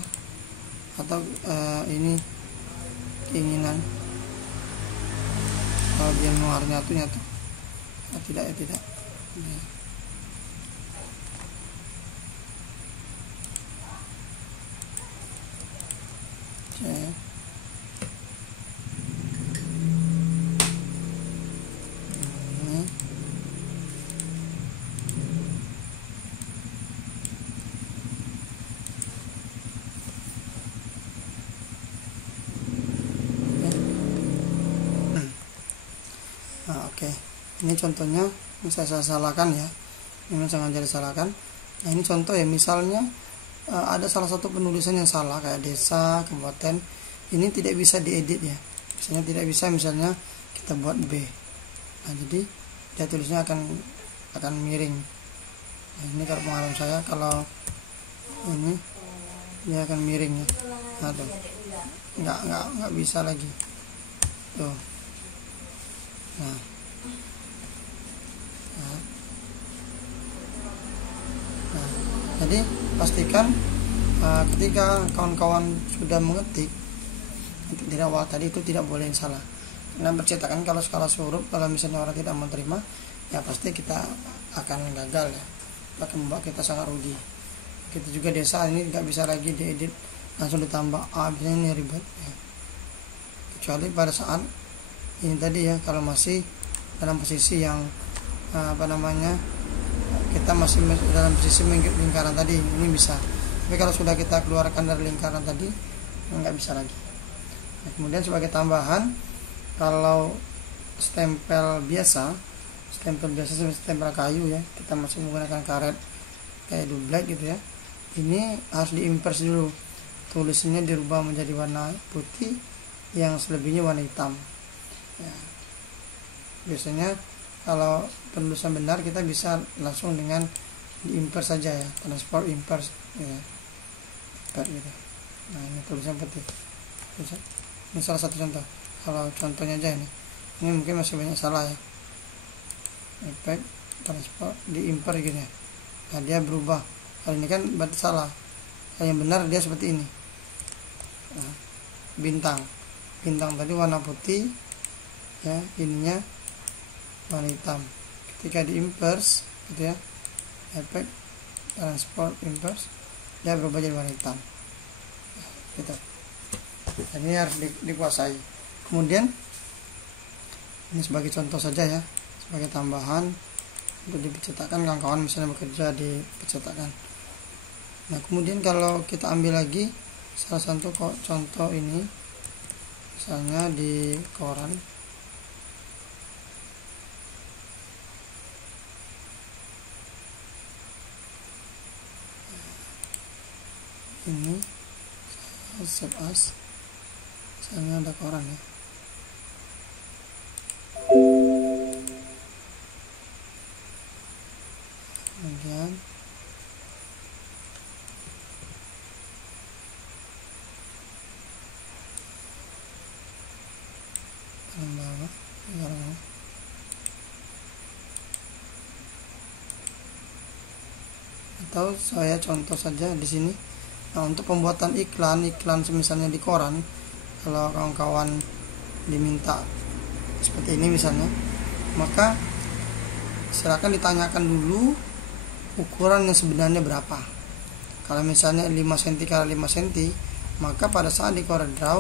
atau ini keinginan. Kalau dia mau nyatu, tidak ya tidak ya. Oke. Nah, oke. Ini contohnya, ini saya salahkan ya, ini sengaja disalahkan. Nah ini contoh ya, misalnya ada salah satu penulisan yang salah kayak desa, kabupaten, ini tidak bisa diedit ya, misalnya tidak bisa, misalnya kita buat B, nah jadi dia tulisnya akan miring. Nah ini kalau pengalaman saya, kalau ini dia akan miring ya. Nah tuh nggak bisa lagi tuh. Nah, jadi pastikan ketika kawan-kawan sudah mengetik untuk di awal tadi itu tidak boleh yang salah. Nah percetakan kalau skala huruf, kalau misalnya orang tidak menerima, ya pasti kita akan gagal ya, akan membuat kita sangat rugi. Kita juga desa ini nggak bisa lagi diedit langsung ditambah A, biasanya ini ribet ya. Kecuali pada saat ini tadi ya, kalau masih dalam posisi yang kita masih dalam posisi lingkaran tadi, ini bisa. Tapi kalau sudah kita keluarkan dari lingkaran tadi, nggak bisa lagi. Nah, kemudian sebagai tambahan, kalau stempel biasa stempel kayu ya, kita masih menggunakan karet kayak dublek gitu ya, ini harus diimpers dulu, tulisannya dirubah menjadi warna putih, yang selebihnya warna hitam ya. Biasanya kalau penulisan benar kita bisa langsung dengan diimpers saja ya, transport impers ya, gitu. Nah ini tulisan putih. Ini salah satu contoh. Kalau contohnya aja ini mungkin masih banyak salah ya. Efek transport diimper gitu ya. Nah dia berubah. Kalau ini kan berarti salah. Kalau yang benar dia seperti ini. Nah, bintang tadi warna putih ya, ininya warna hitam. Ketika diimpers gitu ya, efek transport impers, dia berubah jadi warna hitam gitu. Dan ini harus dikuasai. Kemudian ini sebagai contoh saja ya, sebagai tambahan untuk dipercetakan kawan-kawan misalnya bekerja di percetakan. Nah kemudian kalau kita ambil lagi salah satu contoh ini, misalnya di koran, ini save as, misalnya ada koran ya, kemudian bawah atau saya contoh saja di sini. Nah untuk pembuatan iklan misalnya di koran, kalau kawan-kawan diminta seperti ini misalnya, maka silakan ditanyakan dulu ukuran yang sebenarnya berapa. Kalau misalnya 5 cm x 5 cm, maka pada saat di CorelDRAW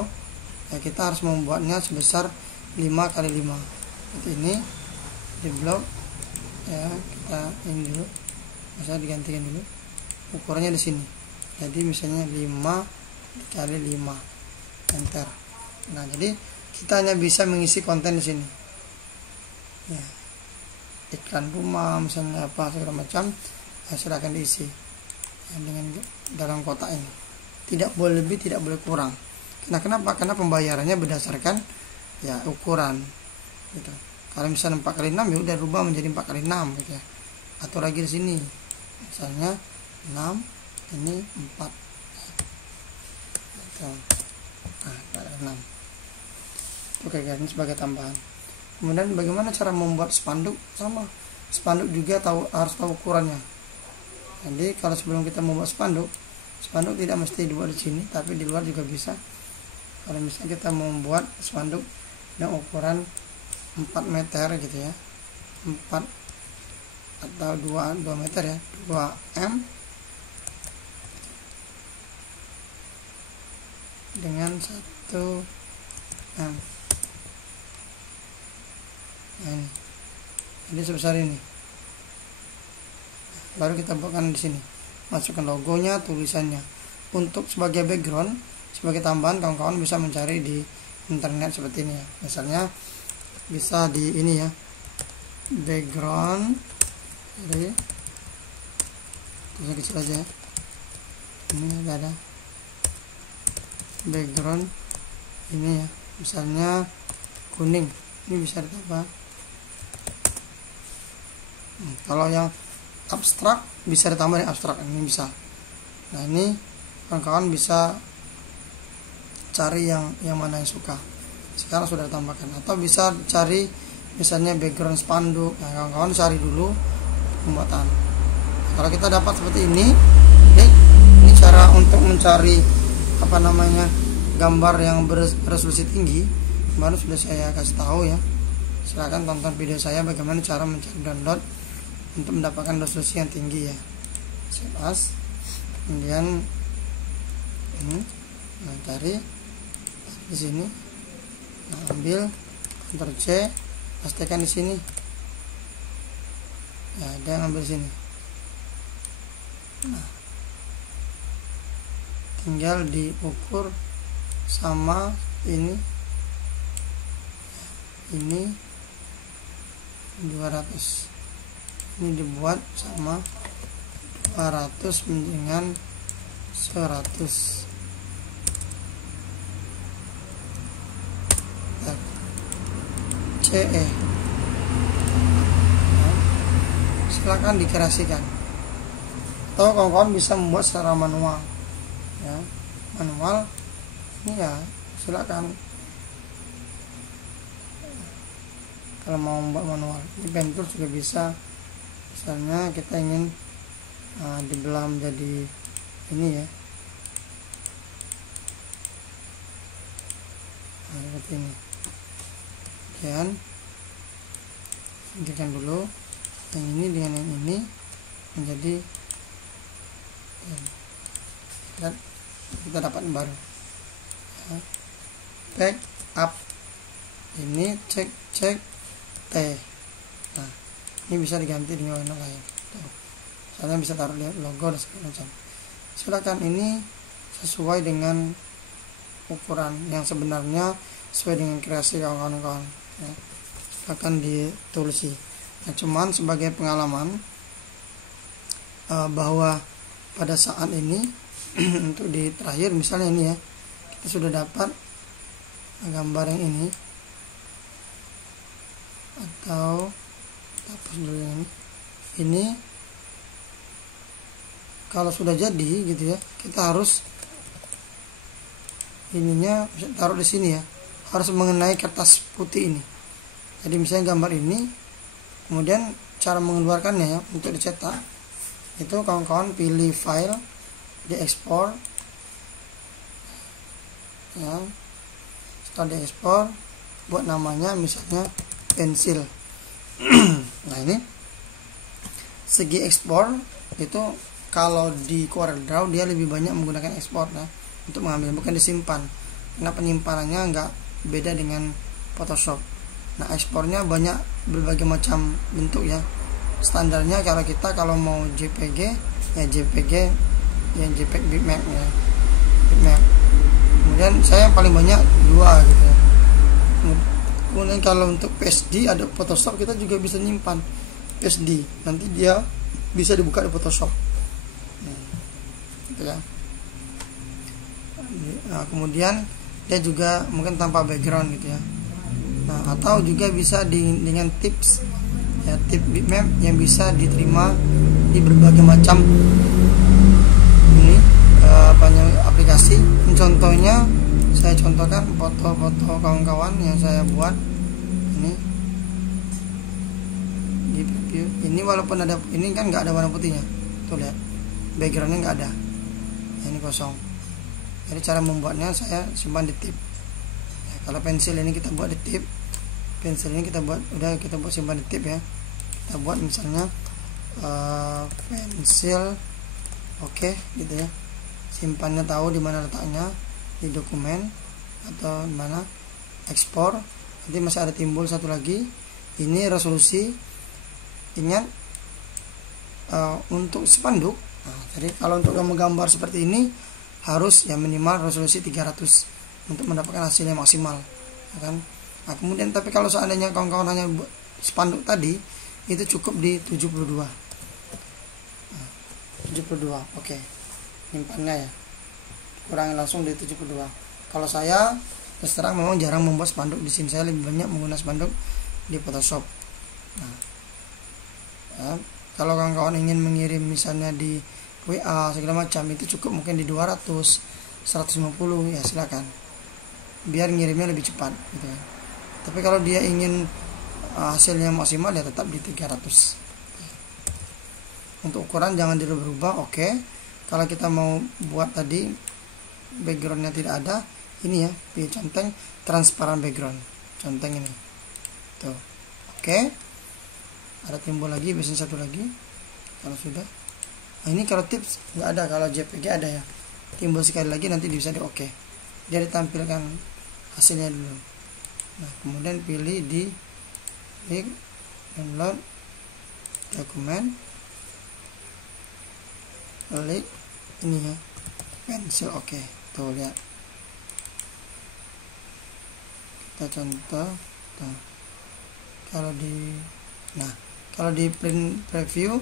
ya kita harus membuatnya sebesar 5 x 5. Seperti ini di blok ya, kita ini dulu, bisa digantikan dulu ukurannya di sini. Jadi misalnya 5 dikali 5, enter. Nah jadi kita hanya bisa mengisi konten di sini ya, iklan rumah misalnya apa segala macam ya, silakan diisi ya, dengan dalam kotak ini. Tidak boleh lebih, tidak boleh kurang. Nah kenapa? Karena pembayarannya berdasarkan ya ukuran gitu. Kalau misalnya 4 x 6 ya udah rubah menjadi 4 x 6 gitu ya. Atau lagi di sini misalnya 6, ini 4 gitu. Nah 6. Oke guys, ini sebagai tambahan. Kemudian bagaimana cara membuat spanduk? Sama, spanduk juga harus tahu ukurannya. Jadi kalau sebelum kita membuat spanduk tidak mesti dibuat di sini, tapi di luar juga bisa. Kalau misalnya kita membuat spanduk dengan ukuran 4 meter gitu ya, 4 atau 2 meter ya, 2 m dengan 1 m. Nah, ini. Jadi sebesar ini. Baru kita buatkan di sini. Masukkan logonya, tulisannya. Untuk sebagai background, sebagai tambahan kawan-kawan bisa mencari di internet seperti ini ya. Misalnya bisa di ini ya. Background dari bisa kecil aja ya. Ini ada background ini ya, misalnya kuning, ini bisa ditambah. Kalau yang abstrak bisa ditambah yang abstrak, ini bisa. Nah ini kawan-kawan bisa cari yang mana yang suka, sekarang sudah ditambahkan. Atau bisa cari misalnya background spanduk. Nah kawan-kawan cari dulu pembuatan. Kalau kita dapat seperti ini, ini cara untuk mencari apa namanya gambar yang beresolusi tinggi. Baru sudah saya kasih tahu ya. Silahkan tonton video saya bagaimana cara mencari download untuk mendapatkan resolusi yang tinggi ya. Save as, kemudian ini, nah, cari di sini, nah, ambil Ctrl C, pastikan di sini. Ya, ada yang ambil sini. Nah, tinggal diukur sama ini 200, ini dibuat sama 200 dengan 100. CE, nah, silakan dikreasikan, atau kawan-kawan bisa membuat secara manual ya. Manual ini ya silakan kalau mau membuat manual. Ini pen tool juga bisa, misalnya kita ingin dibelah menjadi ini ya, nah, seperti ini. Kemudian hentikan dulu yang ini dengan yang ini menjadi dan kita dapat yang baru ya. Back up, ini cek T. Nah ini bisa diganti dengan warna lain tuh. Misalnya bisa taruh logo dan segala macam. Silakan, ini sesuai dengan ukuran yang sebenarnya, sesuai dengan kreasi kawan-kawan ya. Silakan ditulisi. Nah cuman sebagai pengalaman bahwa pada saat ini untuk di terakhir misalnya ini ya, kita sudah dapat gambar yang ini, atau kita hapus dulu yang ini kalau sudah jadi gitu ya, kita harus ininya taruh di sini ya, harus mengenai kertas putih ini. Jadi misalnya gambar ini, kemudian cara mengeluarkannya ya, untuk dicetak itu kawan-kawan pilih file, diekspor ya. Setelah diekspor, buat namanya misalnya pensil. Nah ini segi ekspor itu kalau di CorelDRAW dia lebih banyak menggunakan ekspor ya, untuk mengambil, bukan disimpan, karena penyimpanannya nggak beda dengan Photoshop. Nah ekspornya banyak berbagai macam bentuk ya. Standarnya kalau mau JPG ya JPG ya, JPEG bitmap ya, bitmap. Kemudian saya paling banyak 2 gitu ya. Kemudian kalau untuk PSD ada Photoshop, kita juga bisa nyimpan PSD, nanti dia bisa dibuka di Photoshop gitu ya. Nah, kemudian dia juga mungkin tanpa background gitu ya. Nah atau juga bisa dengan tips ya, tip bitmap yang bisa diterima di berbagai macam ini aplikasi. Contohnya saya contohkan foto-foto kawan-kawan yang saya buat ini di preview. Ini walaupun ada ini kan nggak ada warna putihnya, tuh lihat backgroundnya nggak ada, nah, ini kosong. Jadi cara membuatnya saya simpan di tip ya. Kalau pensil ini kita buat di tip, pensil ini kita buat simpan di tip ya. Kita buat misalnya pensil oke gitu ya, simpannya tahu di mana letaknya, di dokumen atau di mana, ekspor. Nanti masih ada timbul satu lagi, ini resolusi. Ingat untuk spanduk, nah, jadi kalau untuk gambar seperti ini harus ya minimal resolusi 300 untuk mendapatkan hasil yang maksimal ya kan. Nah, kemudian tapi kalau seandainya kawan-kawan hanya spanduk tadi, itu cukup di 72. Nah, 72. Oke, nyimpannya ya, kurangi langsung di 72. Kalau saya terus terang memang jarang membuat spanduk di sini, saya lebih banyak menggunakan spanduk di Photoshop. Nah, ya, kalau kawan-kawan ingin mengirim misalnya di WA segala macam, itu cukup mungkin di 200, 150 ya silakan, biar ngirimnya lebih cepat gitu ya. Tapi kalau dia ingin hasilnya maksimal ya tetap di 300. Untuk ukuran jangan dirubah-rubah. Oke, kalau kita mau buat tadi backgroundnya tidak ada, ini ya, pilih centeng transparan background, centeng ini tuh. Oke, ada timbul lagi, biasanya satu lagi kalau sudah. Nah, ini kalau tips nggak ada, kalau JPG ada ya, timbul sekali lagi nanti bisa di oke, dia ditampilkan hasilnya dulu. Nah, kemudian pilih di klik download dokumen, klik ini ya, pensil. Oke, tuh lihat, kita contoh tuh. Kalau di print preview,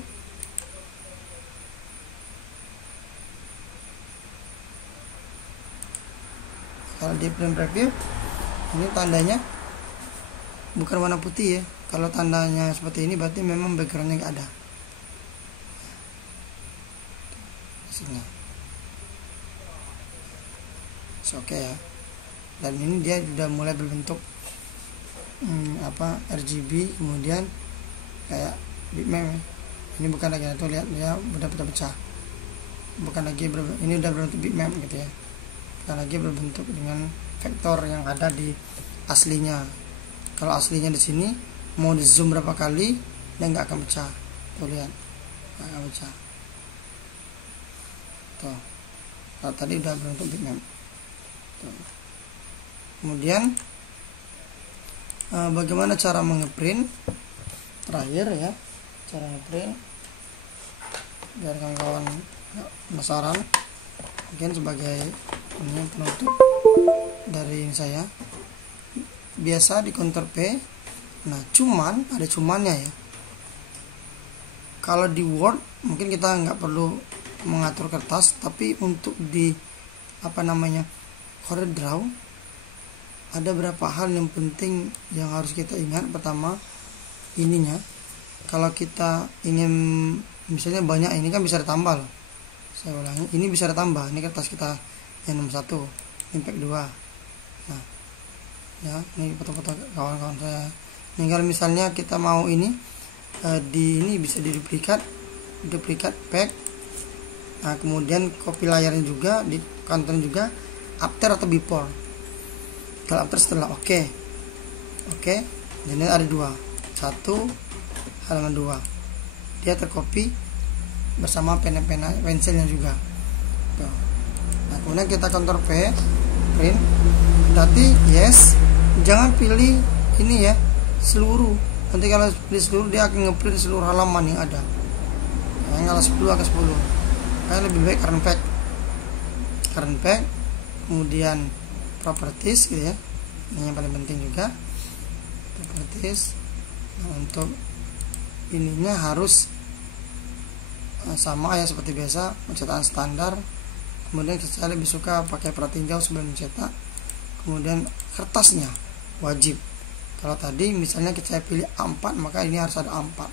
ini tandanya bukan warna putih ya. Kalau tandanya seperti ini berarti memang backgroundnya nggak ada. Hasilnya oke ya, dan ini dia sudah mulai berbentuk RGB, kemudian kayak bitmap. Ini bukan lagi, tuh lihat dia udah pecah, bukan lagi ini udah berbentuk bitmap gitu ya, bukan lagi berbentuk dengan vektor yang ada di aslinya. Kalau aslinya di sini mau di zoom berapa kali dia nggak akan pecah, tuh lihat nggak akan pecah tuh. Kalau tadi udah berbentuk bitmap tuh. Kemudian bagaimana cara mengeprint terakhir ya, cara ngeprint biar kawan-kawan penasaran, mungkin sebagai ini penutup dari saya. Biasa di counter P. Nah, cuman ada cumannya ya, kalau di Word mungkin kita nggak perlu mengatur kertas, tapi untuk di CorelDRAW ada beberapa hal yang penting yang harus kita ingat. Pertama, ininya kalau kita ingin misalnya banyak, ini kan bisa ditambah loh, saya ulangi, ini bisa ditambah. Ini kertas kita yang nomor 1, impact 2. Nah ya, ini foto-foto kawan-kawan saya. Ini kalau misalnya kita mau ini ini bisa di duplikat pack. Nah, kemudian copy layarnya juga, di kantor juga after atau before. Kalau after setelah oke. Ini ada 2, 1 halaman 2, dia tercopy bersama pena pensilnya juga tuh. Nah, kemudian kita Ctrl P, print. Berarti yes, jangan pilih ini ya seluruh, nanti kalau pilih seluruh dia akan ngeprint seluruh halaman yang ada. Nah, kalau 10 ke 10, kayak lebih baik current pack, kemudian properties gitu ya, ini yang paling penting juga, properties. Nah, untuk ininya harus sama ya seperti biasa, pencetakan standar. Kemudian saya lebih suka pakai pratinjau sebelum mencetak. Kemudian kertasnya wajib, kalau tadi misalnya saya pilih A4, maka ini harus ada A4.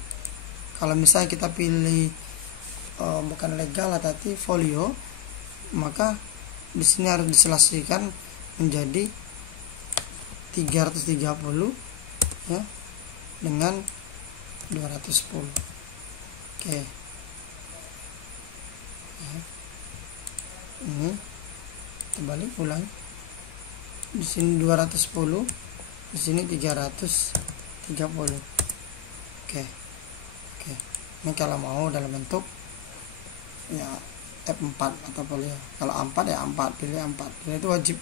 Kalau misalnya kita pilih bukan legal tadi folio, maka di sini harus diselasihkan menjadi 330 ya, dengan 210. Oke. Ya. Ini terbalik ulang. Di sini 210, di sini 330. Oke. Ini kalau mau dalam bentuk ya F4 atau folio. Kalau A4 ya A4, pilih A4. Pilih itu wajib.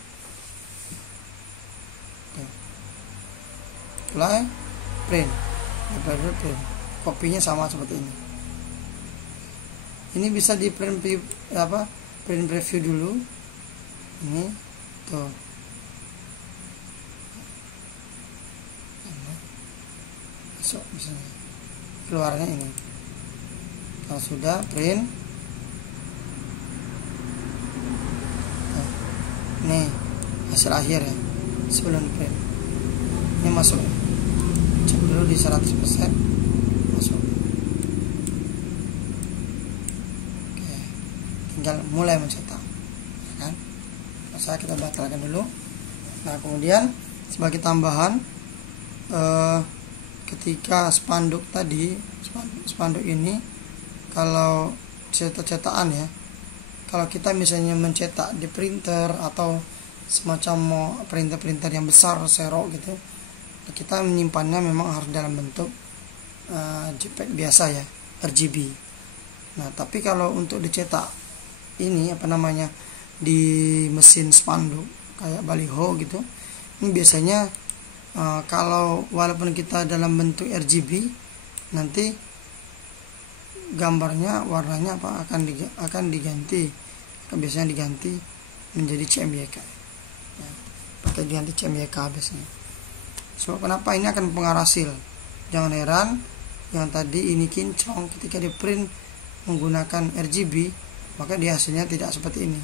Mulai print. Kopinya sama seperti ini. Ini bisa di print preview dulu. Ini tuh. Masuk misalnya. Keluarnya ini. Kalau sudah print, Nih hasil akhir ya sebelum print. Ini masuk, cek dulu di 100% masuk. Oke, tinggal mulai mencetak kan. Masa kita batalkan dulu. Nah kemudian sebagai tambahan, ketika spanduk tadi, spanduk ini kalau cetakan ya, kalau kita misalnya mencetak di printer atau semacam printer yang besar serok gitu, kita menyimpannya memang harus dalam bentuk JPEG biasa ya, RGB. Nah tapi kalau untuk dicetak ini di mesin spanduk kayak baliho gitu, ini biasanya kalau walaupun kita dalam bentuk RGB, nanti gambarnya warnanya akan diganti, biasanya diganti menjadi CMYK ya, pakai diganti CMYK biasanya. Sebab kenapa ini akan pengaruh hasil. Jangan heran yang tadi ini kinclong, ketika di print menggunakan RGB, maka dia hasilnya tidak seperti ini,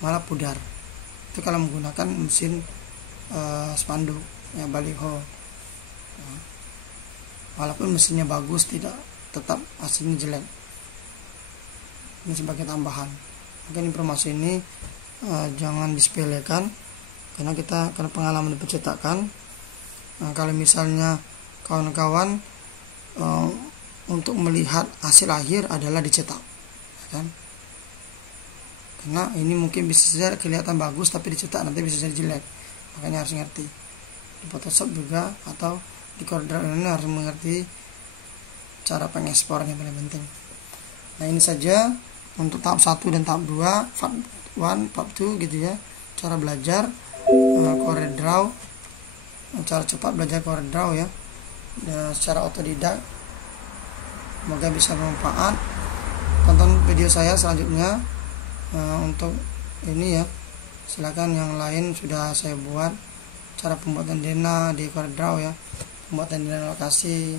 malah pudar. Itu kalau menggunakan mesin spanduk ya, baliho ya. Walaupun mesinnya bagus, tetap hasilnya jelek. Ini sebagai tambahan. Mungkin informasi ini jangan disepelekan, karena pengalaman di percetakan. Nah, kalau misalnya kawan-kawan untuk melihat hasil akhir adalah dicetak ya kan? Karena ini mungkin bisa saja kelihatan bagus, tapi dicetak nanti bisa jadi jelek. Makanya harus ngerti di Photoshop juga, atau di CorelDRAW ini harus mengerti cara pengekspornya, paling penting. Nah ini saja untuk tahap 1 dan tahap 2, part 1, part 2 gitu ya, cara belajar CorelDRAW, cara cepat belajar CorelDRAW ya, secara otodidak. Semoga bisa bermanfaat. Tonton video saya selanjutnya untuk ini ya. Silakan, yang lain sudah saya buat cara pembuatan denah di CorelDRAW ya, pembuatan denah lokasi.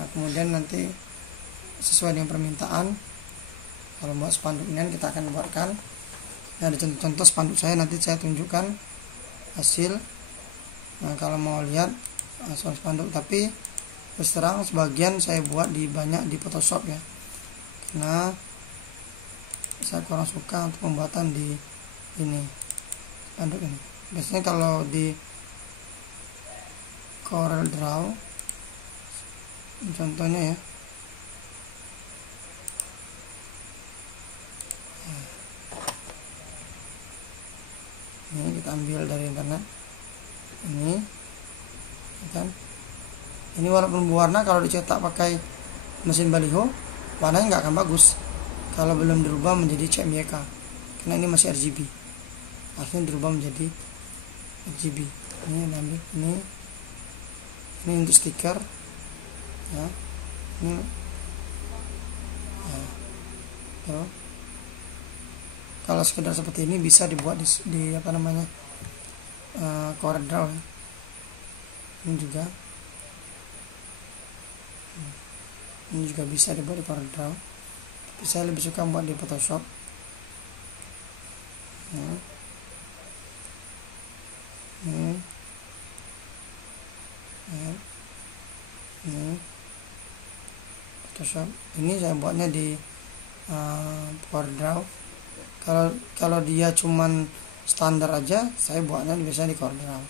Nah, kemudian nanti sesuai dengan permintaan, kalau buat spanduknya kita akan buatkan. Nah, ada contoh-contoh spanduk saya, nanti saya tunjukkan hasil. Nah, kalau mau lihat hasil spanduk, tapi terus terang sebagian saya buat banyak di Photoshop ya, karena saya kurang suka untuk pembuatan di ini spanduk ini. Biasanya kalau di CorelDRAW contohnya ya, ini kita ambil dari internet ini kan. Ini walaupun berwarna, kalau dicetak pakai mesin baliho warnanya nggak akan bagus kalau belum dirubah menjadi CMYK, karena ini masih RGB. Harusnya dirubah menjadi RGB. Ini ambil ini untuk stiker ya, ini ya. Tuh. Kalau sekedar seperti ini bisa dibuat di CorelDRAW ya. Ini juga bisa dibuat di CorelDRAW, tapi saya lebih suka buat di Photoshop ya. Photoshop ini saya buatnya di CorelDRAW. Kalau dia cuman standar aja, saya buatnya biasanya di CorelDRAW,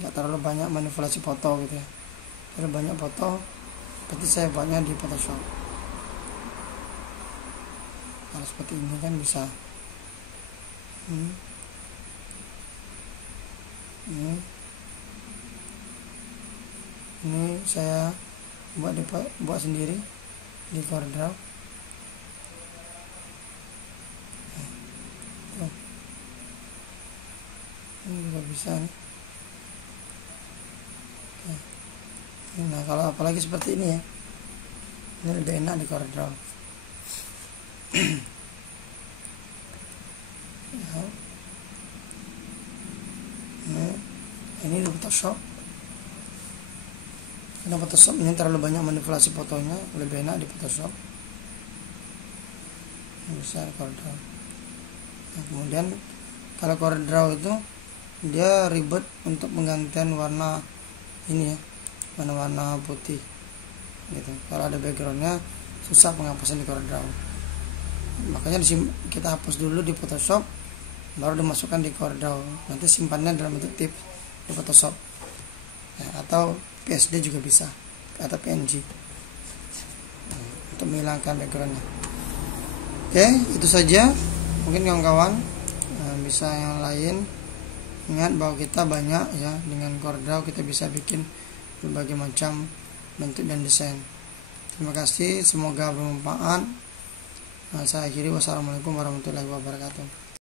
nggak terlalu banyak manipulasi foto gitu ya. Kalau banyak foto, berarti saya buatnya di Photoshop. Kalau seperti ini kan bisa. Ini saya buat sendiri di CorelDRAW. Ini juga bisa nih. Nah kalau apalagi seperti ini ya, ini lebih enak di CorelDRAW ya. Ini di Photoshop. Karena Photoshop ini terlalu banyak manipulasi fotonya, lebih enak di Photoshop. Ini bisa di CorelDRAW. Nah, kemudian kalau CorelDRAW itu dia ribet untuk penggantian warna ini ya, warna-warna putih gitu. Kalau ada backgroundnya susah penghapusan di CorelDRAW. Makanya kita hapus dulu di Photoshop, baru dimasukkan di CorelDRAW. Nanti simpannya dalam bentuk TIFF di Photoshop ya, atau PSD juga bisa, atau PNG untuk menghilangkan backgroundnya. Oke, itu saja. Mungkin kawan-kawan bisa yang lain. Ingat bahwa kita banyak ya, dengan CorelDRAW kita bisa bikin berbagai macam bentuk dan desain. Terima kasih, semoga bermanfaat. Saya akhiri, wassalamualaikum warahmatullahi wabarakatuh.